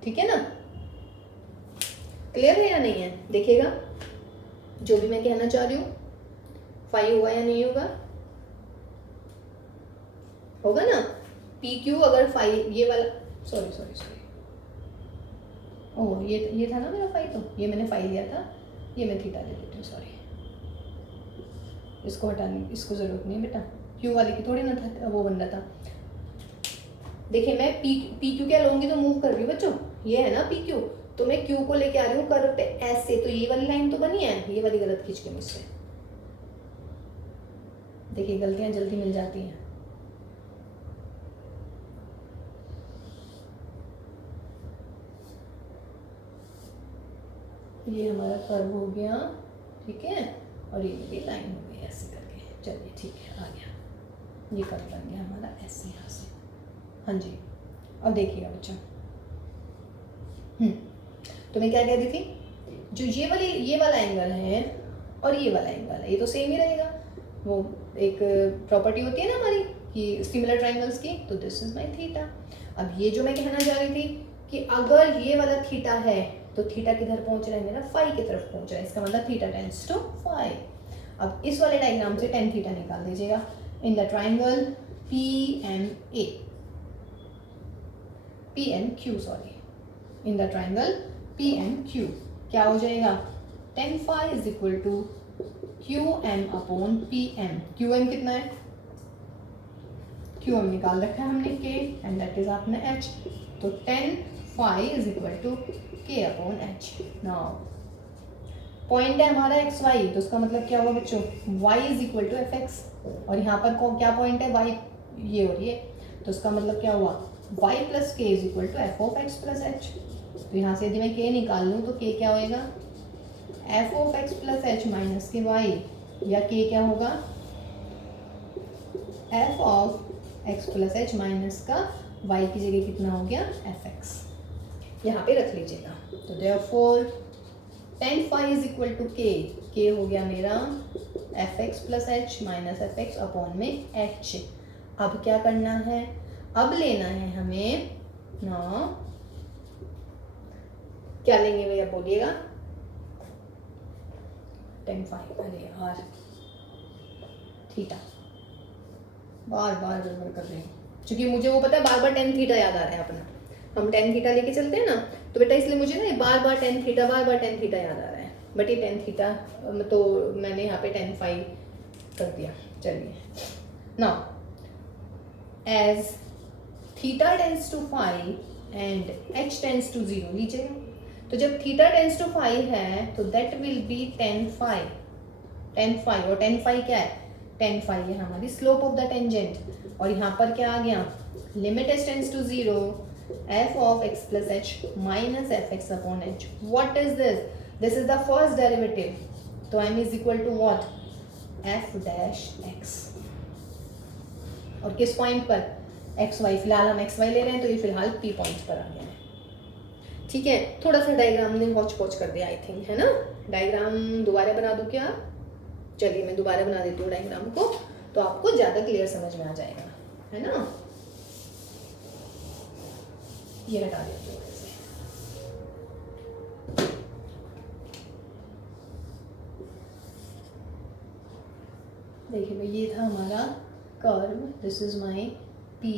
ठीक है ना, क्लियर है या नहीं है? देखिएगा जो भी मैं कहना चाह रही हूँ, फाई होगा या नहीं होगा? होगा ना। पी क्यू अगर फाई, ये वाला, सॉरी ओह ये था ना मेरा फाई, तो ये मैंने फाई लिया था, ये मैं थीटा ले लेती हूँ, सॉरी। इसको हटाने, इसको जरूरत नहीं है बेटा, क्यू वाले की थोड़ी ना था वो बन रहा था। देखिए मैं पी क्यू क्या लूँगी तो मूव कर रही हूँ बच्चों, ये है ना पी क्यू, तो मैं क्यू को लेके आ रही हूँ कर्व पे ऐसे, तो ये वाली लाइन तो बनी है, ये वाली गलत खींच के मुझसे। देखिए गलतियाँ जल्दी मिल जाती हैं। ये हमारा कर्व हो गया, ठीक है, और ये मेरी लाइन हो गई ऐसे करके। चलिए ठीक है, आ गया, ये कर्व बन गया हमारा ऐसे, यहाँ से। हाँ जी, अब देखिएगा बच्चों, तो मैं क्या कह रही थी, जो ये वाला एंगल है और ये वाला एंगल है, ये तो सेम ही रहेगा। वो एक प्रॉपर्टी होती है ना हमारी कि सिमिलर ट्राइंगल्स की, तो दिस इज माय थीटा। अब ये जो मैं कहना चाह रही थी कि अगर ये वाला थीटा है तो थीटा किधर पहुंच रहा है मेरा? फाई की तरफ पहुंच रहा है, इसका मतलब थीटा टेंड्स टू फाई। अब इस वाले डायग्राम से टेन थीटा निकाल दीजिएगा in the triangle PMA, PMQ, sorry, in the triangle PMQ क्या हो जाएगा? Tan phi is equal to QM upon PM। QM कितना है? क्यू एम निकाल रखा है हमने के एंड दैट इज आपने एच, तो tan phi is equal to K upon H. Now point है हमारा एक्स वाई, तो उसका मतलब क्या हुआ बच्चों, y is equal to F X, और यहाँ पर क्या पॉइंट है y, ये और ये, तो उसका मतलब क्या हुआ y plus K is equal to F of X plus H. तो यहाँ से यदि मैं k निकाल लूँ तो k क्या होएगा, F of X plus H minus के y, या k क्या होगा F of X plus H minus का y की जगह कितना हो गया एफ एक्स, यहाँ पे रख लीजिएगा। तो therefore tan phi is equal to K हो गया मेरा F X plus H minus F X upon में एच। अब क्या करना है, अब लेना है हमें ना, क्या लेंगे भैया बोलिएगा, tan phi, अरे यार थीटा, बार बार गड़बड़ कर रहे हैं, क्योंकि मुझे वो पता है बार बार tan थीटा याद आ रहा है अपना, हम tan थीटा लेके चलते हैं ना, तो बेटा इसलिए मुझे ना बार बार tan थीटा याद आ रहा है, बट ये tan थीटा तो मैंने यहाँ पे tan phi कर दिया। चलिए now as theta tends to phi and H tends to 0 लीजिएगा, तो जब थीटा टेंस टू फाई है तो that will be tan phi, और tan phi क्या है, tan phi है हमारी स्लोप ऑफ द टेंजेंट, और यहाँ पर क्या आ गया limit H tends to 0 F of X plus H minus F X upon H. What is this, this is the first derivative, तो m is equal to what F dash X, और किस पॉइंट पर एक्स वाई, फिलहाल हम x Y ले रहे हैं तो ये फिलहाल पी पॉइंट पर आ गया है। ठीक है, थोड़ा सा डायग्राम ने हौच पौच कर दिया आई थिंक, है ना। डायग्राम दोबारा बना दूं क्या, चलिए मैं दोबारा बना देती हूँ डायग्राम को, तो आपको ज़्यादा क्लियर समझ में आ जाएगा, है ना। ये हटा देती हूँ ऐसे, देखिए भाई ये था हमारा curve, this is my P,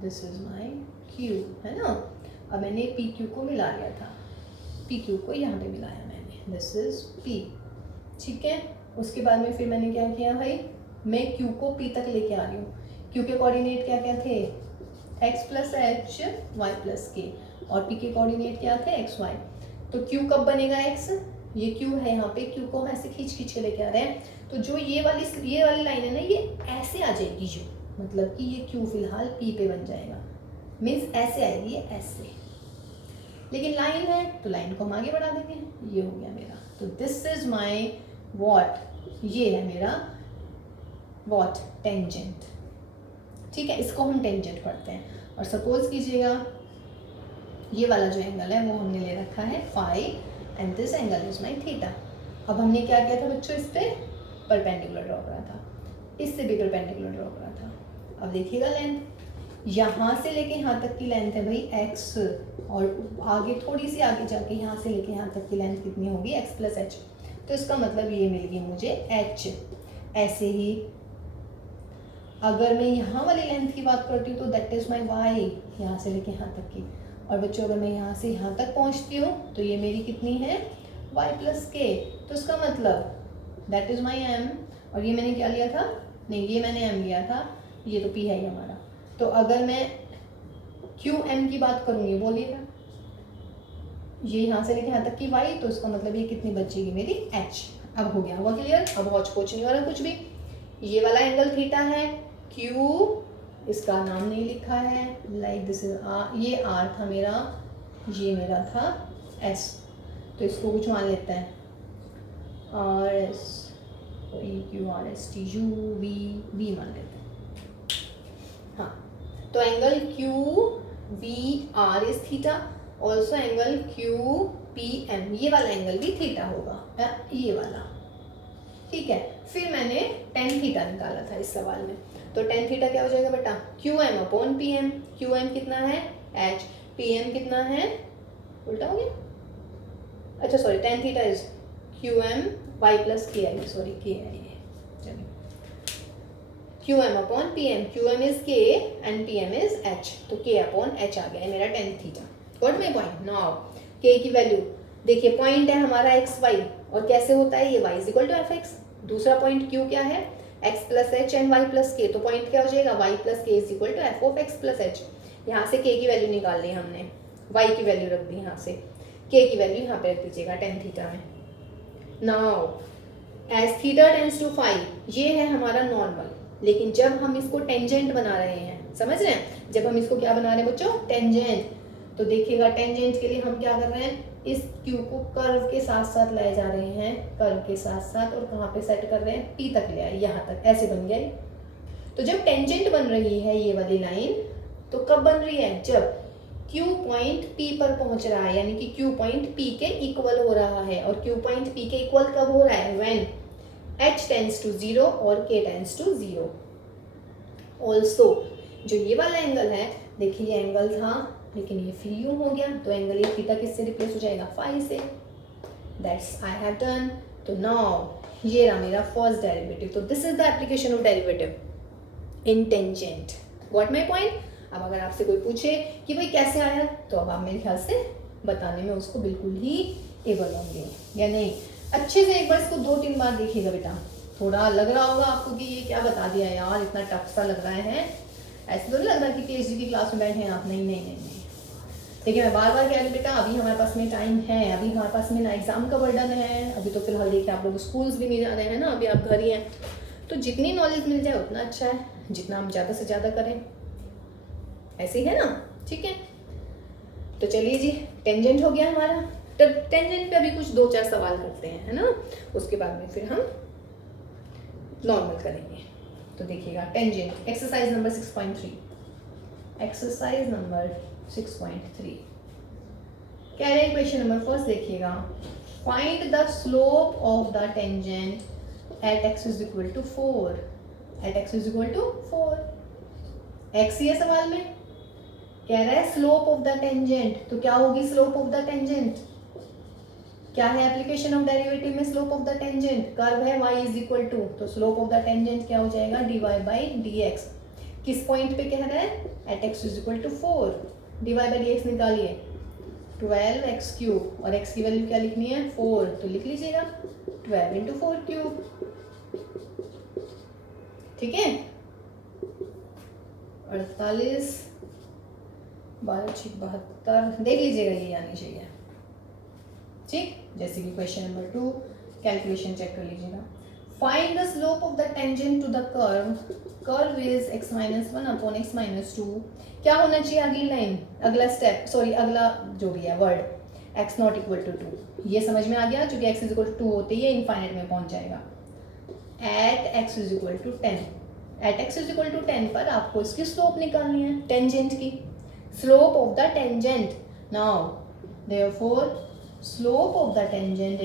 this is my Q, है ना। अब मैंने पी क्यू को मिला लिया था, पी क्यू को यहाँ पे मिलाया मैंने, दिस इज P, ठीक है। उसके बाद में फिर मैंने क्या किया भाई, मैं Q को P तक लेके आ रही हूँ। Q के कोऑर्डिनेट क्या क्या थे, x plus H Y plus K, और P के कोऑर्डिनेट क्या थे x y। तो Q कब बनेगा x, ये Q है यहाँ पे, Q को हम ऐसे खींच खींच के लेके आ रहे हैं, तो जो ये वाली लाइन है ना, ये ऐसे आ जाएगी, जो मतलब कि ये Q फिलहाल P पे बन जाएगा, मीन्स ऐसे आएगी ये ऐसे, लेकिन लाइन है तो लाइन को हम आगे बढ़ा देंगे, ये हो गया मेरा। तो दिस इज माई वॉट, ये है मेरा वॉट टेंजेंट, ठीक है, इसको हम टेंजेंट पढ़ते हैं। और सपोज कीजिएगा ये वाला जो एंगल है वो हमने ले रखा है phi and this angle is my theta. अब हमने क्या किया था बच्चों, इस पे परपेंडिकुलर ड्रॉ करा था, इससे भी परपेंडिकुलर ड्रॉ करा था। अब देखिएगा लेंथ, यहाँ से लेके यहाँ तक की लेंथ है भाई x, और आगे थोड़ी सी आगे जाके यहाँ से लेके यहाँ तक की लेंथ कितनी होगी x प्लस एच, तो इसका मतलब ये मिल गई मुझे h। ऐसे ही अगर मैं यहाँ वाली लेंथ की बात करती हूँ तो दैट इज माई y, यहाँ से लेके यहाँ तक की, और बच्चों अगर मैं यहाँ से यहाँ तक पहुँचती हूँ तो ये मेरी कितनी है y प्लस के, तो इसका मतलब दैट इज माई m, और ये मैंने क्या लिया था, नहीं ये मैंने m लिया था, ये तो p है ही हमारा। तो अगर मैं qm की बात करूँगी, बोलिएगा ये यहाँ से लेके यहाँ तक की y, तो इसका मतलब ये कितनी बचेगी मेरी h। अब हो गया, हुआ क्लियर, अब हौच पौच नहीं हो रहा कुछ भी। ये वाला एंगल थीटा है, q इसका नाम नहीं लिखा है, लाइक दिस इज ये r था मेरा, ये मेरा था s, तो इसको कुछ मान लेते हैं r s p q r s t u v मान लेते हैं। हाँ, तो angle q v r is theta, also angle q p m, ये वाला एंगल भी थीटा होगा, ये वाला, ठीक है। फिर मैंने tan थीटा निकाला था इस सवाल में, तो tan थीटा क्या हो जाएगा बेटा, qm अपॉन pm, qm कितना है h, pm कितना है, उल्टा हो गया, अच्छा sorry, tan theta is qm y plus ki, sorry ki है, चलिए qm upon pm, qm is k and pm is h, तो k अपॉन h आ गया है मेरा tan theta. Got my point. Now k की वैल्यू देखिए, point है हमारा x y, और कैसे होता है ये y is equal to F X. दूसरा पॉइंट q क्या है, x plus H and y plus K, तो पॉइंट क्या हो जाएगा y plus K is equal to F of X plus H. यहाँ से k की वैल्यू निकाल ली हमने, y की वैल्यू रख दी, यहाँ से k की वैल्यू यहाँ पे रख दीजिएगा टेन थीटा में। Now as theta tends to five, ये है हमारा नॉर्मल, लेकिन जब हम इसको टेंजेंट बना रहे हैं, समझ रहे हैं, जब हम इसको क्या बना रहे हैं बच्चों, टेंजेंट, तो देखिएगा टेंजेंट के लिए हम क्या कर रहे हैं, इस क्यू को कर्व के साथ साथ लाए जा रहे हैं, कर्व के साथ साथ, और कहाँ पे सेट कर रहे हैं, पी तक ले आए, यहाँ तक, ऐसे बन गया। तो जब टेंजेंट बन रही है ये वाली लाइन, तो कब बन रही है, जब क्यू पॉइंट पी पर पहुंच रहा है, यानी कि क्यू पॉइंट पी के इक्वल हो रहा है। और क्यू पॉइंट पी के इक्वल कब हो रहा है, व्हेन h टेंस टू 0 और k टेंस टू 0। ऑल्सो जो ये वाला एंगल है, देखिए ये एंगल था, लेकिन ये फिर यूं हो गया, तो एंगल ये थीटा किससे रिप्लेस हो जाएगा, फाई से। That's I have done. तो नाउ ये रहा मेरा फर्स्ट डेरिवेटिव। तो this is the application of derivative in tangent. Got my point. अब अगर आपसे कोई पूछे कि भाई कैसे आया, तो अब आप मेरे ख्याल से बताने में उसको बिल्कुल ही एबल होंगे, या नहीं। अच्छे से एक बार इसको 2-3 बार देखिएगा बेटा। थोड़ा लग रहा होगा आपको कि ये क्या बता दिया यार, इतना टफ सा लग रहा है, ऐसे तो नहीं लग रहा कि पीएचडी की क्लास में बैठे हैं आप, नहीं नहीं नहीं नहीं। देखिए मैं बार बार कह रही हूँ बेटा, अभी हमारे पास में टाइम है, अभी हमारे पास में ना एग्जाम का बर्डन है, अभी तो फिलहाल देखिए आप लोग स्कूल्स भी नहीं जा रहे हैं ना, अभी आप घर ही हैं, तो जितनी नॉलेज मिल जाए उतना अच्छा है, जितना हम ज़्यादा से ज़्यादा करें, ऐसे ही है ना, ठीक है। तो चलिए जी, टेंजेंट हो गया हमारा। तो टेंजेंट पे अभी कुछ 2-4 सवाल करते हैं, है ना, उसके बाद में फिर हम नॉर्मल करेंगे। तो देखिएगा tangent, exercise number 6.3, exercise number 6.3 कह रहे हैं, क्वेश्चन नंबर फर्स्ट देखिएगा, find the slope of the tangent at X is equal to 4, at X is equal to 4, X ही है सवाल में, कह रहा है स्लोप ऑफ द टेंजेंट, तो क्या होगी स्लोप ऑफ द टेंजेंट, क्या है एप्लीकेशन ऑफ डेरिवेटिव में slope of the tangent, curve है y इज इक्वल टू, तो स्लोप ऑफ द टेंजेंट क्या हो जाएगा, dy बाई dx। किस पॉइंट पे कह रहा है, at x is equal to 4, dy by dx निकालिए 12x क्यूब, और x की वैल्यू क्या लिखनी है 4, तो लिख लीजिएगा 12 इंटू 4 क्यूब, ठीक है। 48 12 72 देख लीजिएगा, ये आनी चाहिए, ठीक। जैसे कि क्वेश्चन नंबर 2, कैलकुलेशन चेक कर लीजिएगा, find the slope of the tangent to the curve, curve is x minus 1 upon x minus 2, क्या होना चाहिए अगली लाइन, अगला स्टेप, सॉरी अगला जो भी है word, x not equal to 2, ये समझ में आ गया, क्योंकि x इज इक्वल टू 2 होते ही इनफाइनाइट में पहुंच जाएगा। At x is equal to 10, at x is equal to 10 पर आपको इसकी स्लोप निकालनी है, टेंजेंट की, slope of the tangent. Now therefore slope of the tangent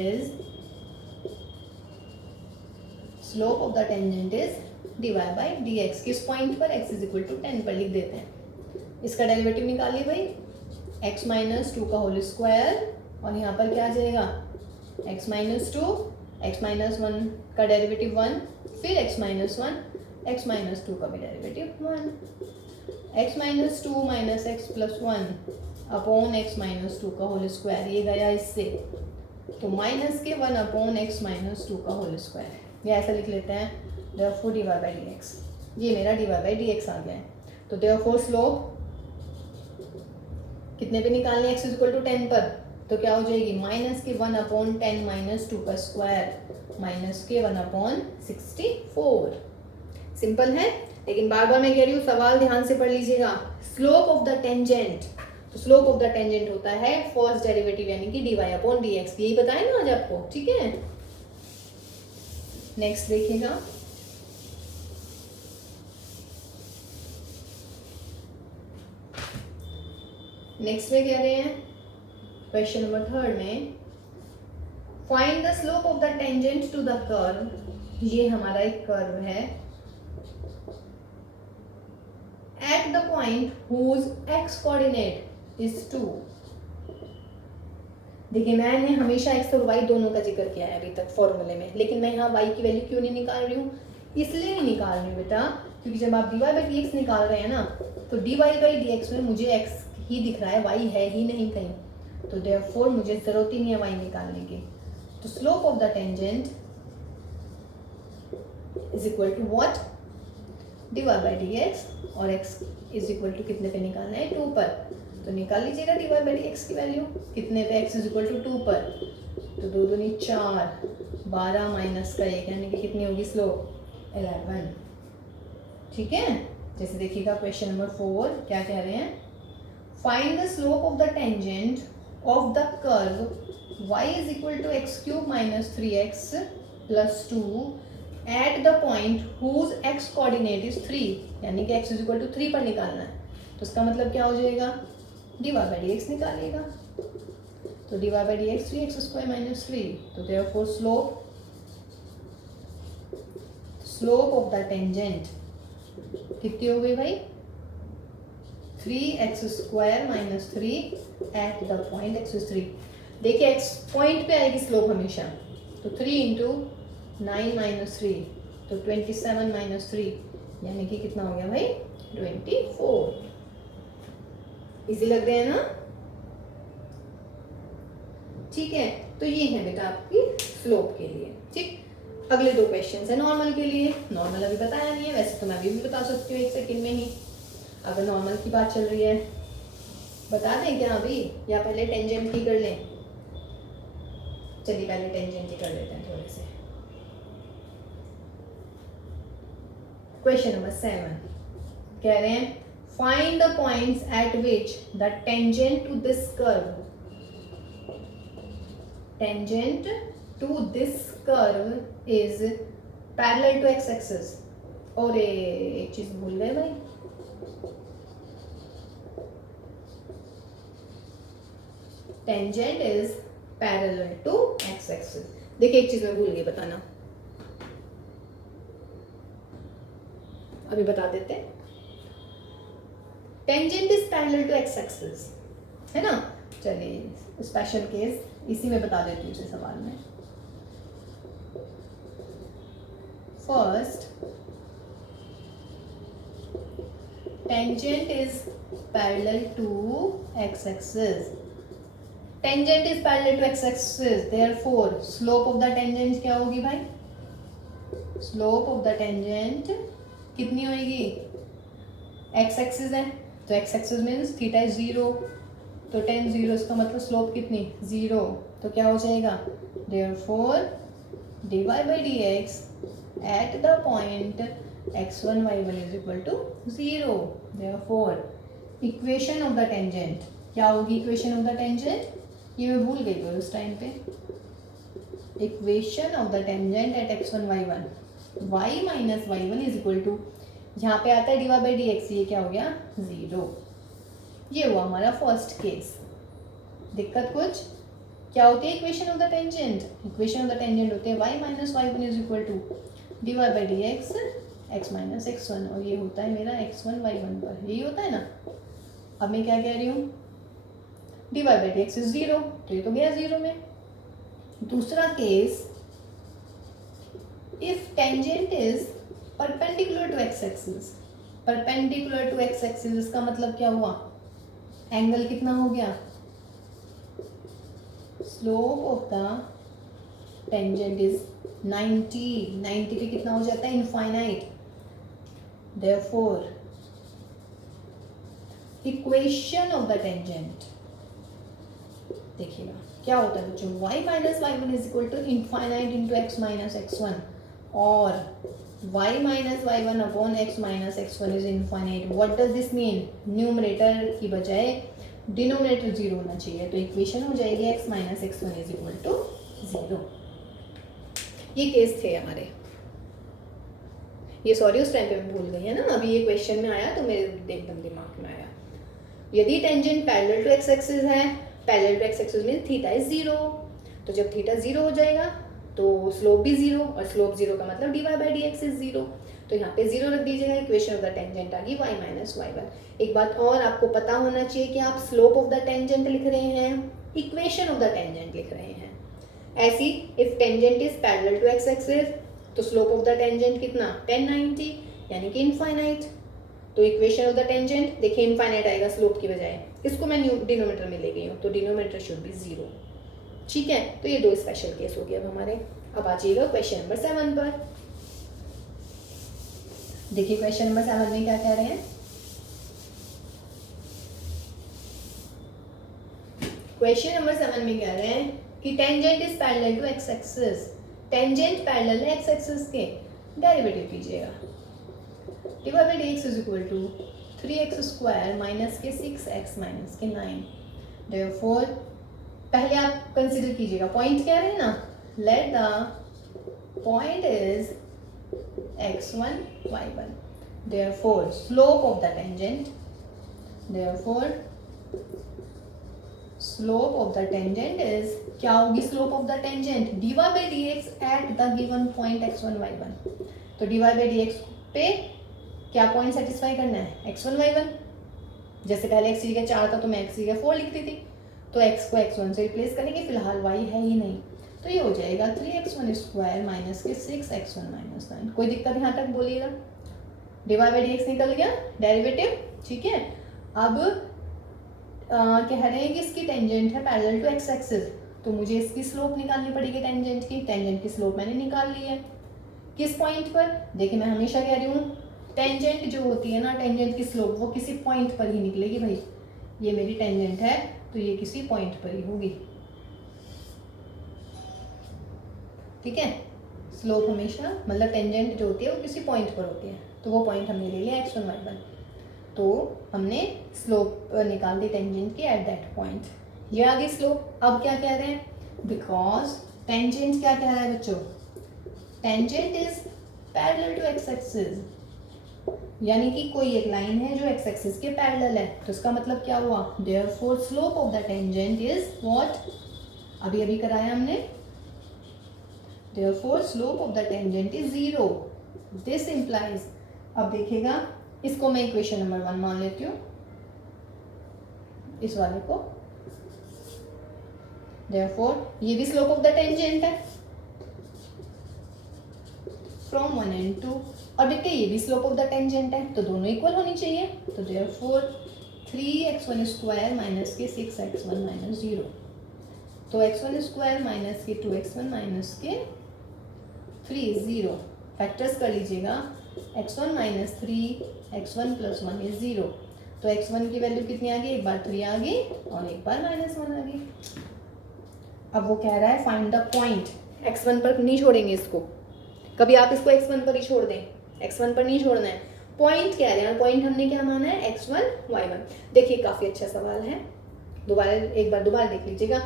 is dy by dx, किस पॉइंट पर, x is equal to 10 पर लिख देते हैं। इसका डेरिवेटिव निकालिए भाई, x माइनस 2 का होल स्क्वायर, और यहाँ पर क्या आ जाएगा x माइनस 2, x माइनस 1 का डेरिवेटिव 1, फिर x माइनस 1, x माइनस 2 का भी derivative 1, x minus 2 minus x plus 1 upon x minus 2 का होल स्क्वायर, ये गया इससे, तो माइनस के 1 अपॉन एक्स माइनस 2 का होल स्क्वायर, ये ऐसा लिख लेते हैं, देयरफॉर dy बाई dx, ये मेरा dy बाई dx आ गया है। तो देयरफॉर स्लोप कितने पे निकालनी है, x इज इक्वल टू 10 पर, तो क्या हो जाएगी, माइनस के 1 अपॉन 10 माइनस 2 का स्क्वायर, माइनस के 1 अपॉन 64। सिंपल है, लेकिन बार बार मैं कह रही हूँ सवाल ध्यान से पढ़ लीजिएगा। स्लोप ऑफ द टेंजेंट, तो स्लोप ऑफ द टेंजेंट होता है फर्स्ट डेरिवेटिव यानी कि dy अपॉन dx, यही बताएं ना आज आपको, ठीक है। नेक्स्ट देखिएगा, नेक्स्ट में कह रहे हैं क्वेश्चन नंबर 3 में, find the slope of the tangent to the curve, ये हमारा एक कर्व है, at the point whose x coordinate is 2। देखिए मैंने हमेशा x और y दोनों का जिक्र किया है अभी तक फॉर्मूले में, लेकिन मैं यहाँ y की वैल्यू क्यों नहीं निकाल रही हूँ, इसलिए नहीं निकाल रही हूँ बेटा, क्योंकि जब आप dy बाई dx निकाल रहे हैं ना, तो dy बाई dx में मुझे x ही दिख रहा है, y है ही नहीं कहीं, तो देयरफॉर मुझे जरूरत ही नहीं है y निकालने की। तो slope of the tangent is equal to what, dy by D X, और x इज इक्वल टू कितने पे निकालना है, 2 पर, तो निकाल लीजिएगा dy बाई डी एक्स की वैल्यू कितने पे, x इज इक्वल टू 2 पर, तो 2 दूनी 4, 12 माइनस का 1 यानी कि कितनी होगी स्लोप, 11। ठीक है, जैसे देखिएगा क्वेश्चन नंबर 4 क्या कह रहे हैं, find the slope of the tangent of the curve y is equal to X cube minus 3x plus 2 at the point whose x coordinate is 3, यानी कि x इज इक्वल टू 3 पर निकालना है, तो इसका मतलब क्या हो जाएगा, dy बाई डी एक्स निकालिएगा, तो dy by D x 3x square minus 3, तो therefore slope of the tangent कितनी हो गई भाई, 3x square minus 3 eight the point x is 3। देखिए x पॉइंट पे आएगी स्लोप हमेशा, तो 3 इंटू 9 माइनस 3, तो 27 माइनस 3 यानी कि कितना हो गया भाई, 24। इजी लग रहे हैं ना, ठीक है, तो ये है बेटा आपकी स्लोप के लिए। ठीक, अगले 2 क्वेश्चन है नॉर्मल के लिए। नॉर्मल अभी बताया नहीं है, वैसे तो मैं अभी भी बता सकती हूँ 1 सेकंड में ही, अगर नॉर्मल की बात चल रही है। बता दें क्या अभी, या पहले टेंजेंट की कर लें, चलिए पहले टेंजेंट की कर लेते हैं थोड़े से। क्वेश्चन नंबर 7 कह रहे हैं, find the points at which the tangent to this curve, tangent to this curve is parallel to X axis. और एक चीज भूल गए भाई, tangent is parallel to X axis. देखिए एक चीज मैं भूल गई बताना, अभी बता देते हैं। Tangent is parallel to X axis, है ना। चलिए स्पेशल केस इसी में बता देती हूँ इसे सवाल में। First, tangent is parallel to X axis, tangent is parallel to X axis, therefore slope of the tangent क्या होगी भाई, स्लोप ऑफ द टेंजेंट कितनी होगी, एक्स एक्सिस है तो x axis means theta is 0, तो टेन 0 इसका मतलब स्लोप कितनी 0, तो क्या हो जाएगा, therefore dy by D X at the point x1 y1 is equal to 0, therefore equation of the tangent क्या होगी, इक्वेशन ऑफ द टेंजेंट, ये मैं भूल गई थी उस टाइम पे, equation of the tangent at x1 y1, y minus y1 is equal to, यहाँ पे आता है dy बाई डी एक्स, ये क्या हो गया 0। ये हुआ हमारा फर्स्ट केस। दिक्कत कुछ क्या होती है equation of the tangent, equation of the tangent होते हैं y minus y1 is equal to dy by D X x minus x1, और ये होता है मेरा x1 y1 पर, यही होता है ना। अब मैं क्या कह रही हूँ, dy by D X is 0, तो ये तो गया 0 में। दूसरा case, if tangent is perpendicular to X axis, perpendicular to X axis इसका मतलब क्या हुआ, एंगल कितना हो गया, slope of the tangent is 90, 90 पे कितना हो जाता है infinite, therefore equation of the tangent, देखिएगा क्या होता है बच्चों, y minus y1 is equal to infinite into x minus x1, और y minus y1 upon x minus x1 is infinite. What does this mean, numerator की बजाय denominator 0 होना चाहिए, तो इक्वेशन हो जाएगी x minus x1 is equal to 0। ये case थे हमारे, ये सॉरी उस टाइम पे मैं भूल गई है ना, अभी ये क्वेश्चन में आया तो मेरे एकदम दिमाग में आया। यदि tangent parallel to X axis है, parallel to X axis mean theta is 0, तो जब थीटा 0 हो जाएगा तो स्लोप भी 0, और स्लोप 0 का मतलब dy by D X is 0, तो यहाँ पे 0 रख दीजिएगा, इक्वेशन ऑफ द टेंजेंट आ गई y माइनस y1। एक बात और आपको पता होना चाहिए कि आप स्लोप ऑफ द टेंजेंट लिख रहे हैं, इक्वेशन ऑफ द टेंजेंट लिख रहे हैं। ऐसी if tangent is parallel to X axis, तो स्लोप ऑफ द टेंजेंट कितना 1090 यानी कि इनफाइनाइट, तो इक्वेशन ऑफ द टेंजेंट देखिए इनफाइनाइट आएगा स्लोप की बजाय, इसको मैं डिनोमिनेटर में ले गई हूँ, तो डिनोमिनेटर शुड बी 0। ठीक है, तो ये 2 स्पेशल केस हो गए अब हमारे। अब आ जाइएगा क्वेश्चन नंबर 7 पर। देखिए क्वेश्चन नंबर 7 में क्या कह रहे हैं। क्वेश्चन नंबर 7 में कह रहे हैं कि tangent is parallel to X axis. Tangent parallel है एक्स एक्सिस के, डेरिवेटिव कीजिएगा। dy by dx is equal to 3x square minus के 6x माइनस के 9। देयरफॉर पहले आप कंसिडर कीजिएगा, पॉइंट कह रहे हैं ना, let the point is x1 y1। Therefore slope of the tangent, therefore slope of the tangent is, क्या होगी slope of the tangent, dy by dx at the given point x1 y1। तो dy by dx पे क्या point satisfy करना है, x1 y1। जैसे पहले x की जगह 4 था तो मैं x की जगह 4 लिखती थी, तो x को x1 से रिप्लेस करेंगे, फिलहाल y है ही नहीं, तो ये हो जाएगा 3x1 स्क्वायर माइनस के 6x1 माइनस 9। कोई दिक्कत यहाँ तक बोलिएगा, dy by dx निकल गया डेरिवेटिव, ठीक है। अब कह रहे हैं कि इसकी टेंजेंट है पैरेलल टू एक्स एक्सिस, तो मुझे इसकी स्लोप निकालनी पड़ेगी टेंजेंट की। टेंजेंट की स्लोप मैंने निकाल ली है, किस पॉइंट पर, देखिए मैं हमेशा कह रही हूँ टेंजेंट जो होती है ना, टेंजेंट की स्लोप वो किसी पॉइंट पर ही निकलेगी भाई। ये मेरी टेंजेंट है तो ये किसी पॉइंट पर ही होगी, ठीक है। स्लोप हमेशा मतलब टेंजेंट जो होती है वो किसी पॉइंट पर होती है, तो वो पॉइंट हमने ले लिया x1 y1, तो हमने स्लोप निकाल दी टेंजेंट की एट दैट पॉइंट। ये आ गई स्लोप। अब क्या कह रहे हैं, बिकॉज टेंजेंट क्या कह रहा है बच्चों, tangent is parallel to X axis, यानी कि कोई एक लाइन है जो एक्स एक्सिस के पैरेलल है, तो इसका मतलब क्या हुआ, therefore slope of the tangent is what, अभी अभी कराया हमने, therefore slope of the tangent is 0। This implies, अब देखिएगा इसको मैं इक्वेशन नंबर 1 मान लेती हूँ, इस वाले को, देयरफॉर ये भी स्लोप ऑफ द टेंजेंट है फ्रॉम 1 and 2, और देखिए ये भी स्लोप ऑफ द टेंजेंट है, तो दोनों इक्वल होनी चाहिए, तो देयरफॉर 3x1 स्क्वायर माइनस के 6x1 माइनस 0, तो x1 स्क्वायर माइनस के 2x1 माइनस के 3 0, फैक्टर्स कर लीजिएगा, x1 minus 3 x1 plus 1 is 0, तो x1 की वैल्यू कितनी आ गई, एक बार 3 आ गई और एक बार -1 आ गई। अब वो कह रहा है फाइंड द पॉइंट, x1 पर नहीं छोड़ेंगे इसको, कभी आप इसको x1 पर ही छोड़ दें, x1 पर नहीं छोड़ना है, पॉइंट कह रहे हैं, पॉइंट हमने क्या माना है x1 y1। देखिए काफी अच्छा सवाल है, दोबारा एक बार दोबारा देख लीजिएगा।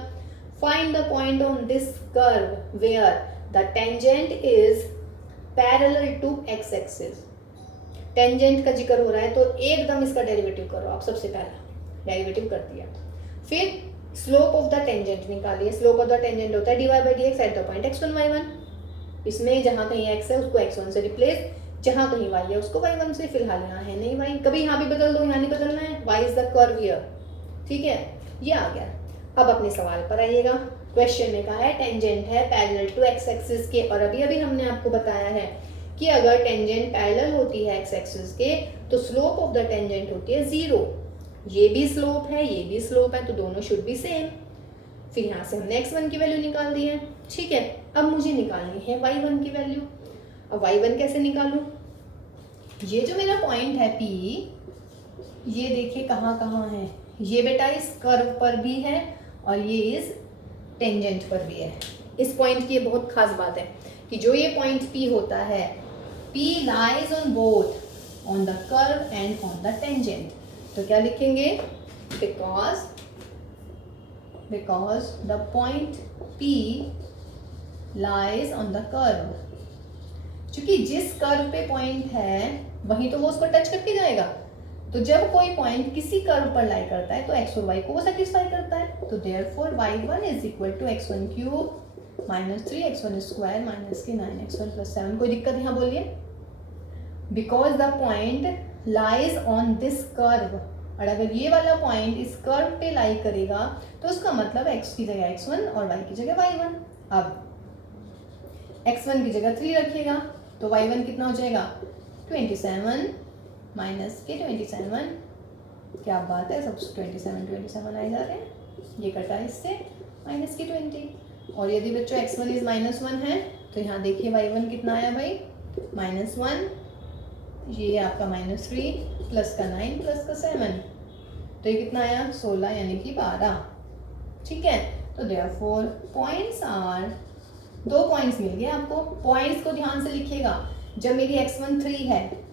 Find the point on this curve where the tangent is parallel to X axis. Tangent का जिक्र हो रहा है तो एकदम इसका डेरिवेटिव करो आप, सबसे पहला डेरिवेटिव कर दिया, फिर स्लोप ऑफ द टेंजेंट निकालिए। स्लोप ऑफ द टेंजेंट होता है dy by dx eight the point x1 y1, इसमें जहाँ कहीं x है उसको x1 से रिप्लेस, जहाँ कहीं y है उसको y1 से, फिलहाल यहाँ है नहीं y, कभी यहाँ भी बदल दो, यहाँ नहीं बदलना है, y is the curve here, ठीक है, ये आ गया। अब अपने सवाल पर आइएगा, क्वेश्चन में कहा है टेंजेंट है पैरेलल टू एक्स एक्सिस के, और अभी अभी हमने आपको बताया है कि अगर टेंजेंट पैरेलल होती है एक्स एक्सिस के तो स्लोप ऑफ द टेंजेंट होती है 0। ये भी स्लोप है, ये भी स्लोप है, तो दोनों शुड बी सेम। फिर यहाँ से हमने x1 की वैल्यू निकाल दी है, ठीक है। अब मुझे निकालनी है y1 की वैल्यू। अब y1 कैसे निकालूं, ये जो मेरा पॉइंट है P, ये देखिए कहाँ कहाँ है, ये बेटा इस कर्व पर भी है और ये इस टेंजेंट पर भी है। इस पॉइंट की ये बहुत खास बात है कि जो ये पॉइंट P होता है, P lies on both, on the curve and on the tangent. तो क्या लिखेंगे, because the point P lies on the curve, क्योंकि जिस कर्व पे पॉइंट है वहीं तो वो उसको टच करके जाएगा, तो जब कोई पॉइंट किसी कर्व पर लाई करता है तो x और y को वो सेटिस्फाई करता है, तो therefore y1 is equal to x1 cube minus 3x1 square minus के 9x1 प्लस 7। कोई दिक्कत यहाँ बोलिए, because the point lies on this curve, और अगर ये वाला पॉइंट इस कर्व पे लाई करेगा तो उसका मतलब x की जगह x1 और y की जगह y1। अब x1 की जगह 3 रखिएगा तो y1 कितना हो जाएगा 27 माइनस के 27, क्या बात है, सब 27 आए जा रहे हैं, ये कटा इससे माइनस के 20। और यदि बच्चों x1 इज -1 है तो यहाँ देखिए y1 कितना आया भाई -1 ये आपका -3 प्लस का 9 प्लस का 7, तो ये कितना आया 16 यानी कि 12। ठीक है, तो देयरफॉर पॉइंट्स आर, 2 पॉइंट्स मिल गए आपको। पॉइंट्स को ध्यान से लिखिएगा, जब मेरी x1 3 है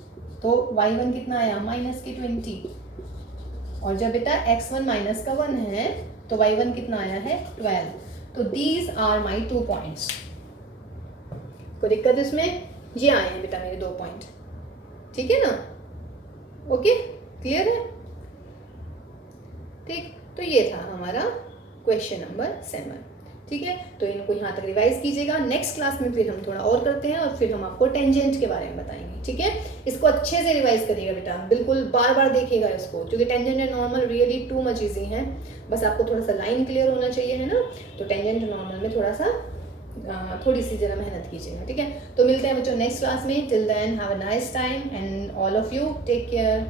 तो y1 कितना आया -20, और जब बेटा x1 -1 है तो y1 कितना आया है 12। तो दीज आर माई 2 पॉइंट्स। कोई दिक्कत इसमें? ये आए हैं बेटा मेरे 2 पॉइंट, ठीक है ना? ओके, क्लियर है? ठीक, तो ये था हमारा क्वेश्चन नंबर 7। ठीक है, तो इनको यहाँ तक रिवाइज कीजिएगा। नेक्स्ट क्लास में फिर हम थोड़ा और करते हैं और फिर हम आपको टेंजेंट के बारे में बताएंगे। ठीक है, इसको अच्छे से रिवाइज करिएगा बेटा, बिल्कुल बार बार देखिएगा इसको, क्योंकि tangent and normal really too much easy है। बस आपको थोड़ा सा लाइन क्लियर होना चाहिए, है ना? तो टेंजेंट एंड नॉर्मल में थोड़ा सा थोड़ी सी जरा मेहनत कीजिएगा। ठीक है, तो मिलते हैं बच्चों नेक्स्ट क्लास में। Till then have a nice time and all of you take care.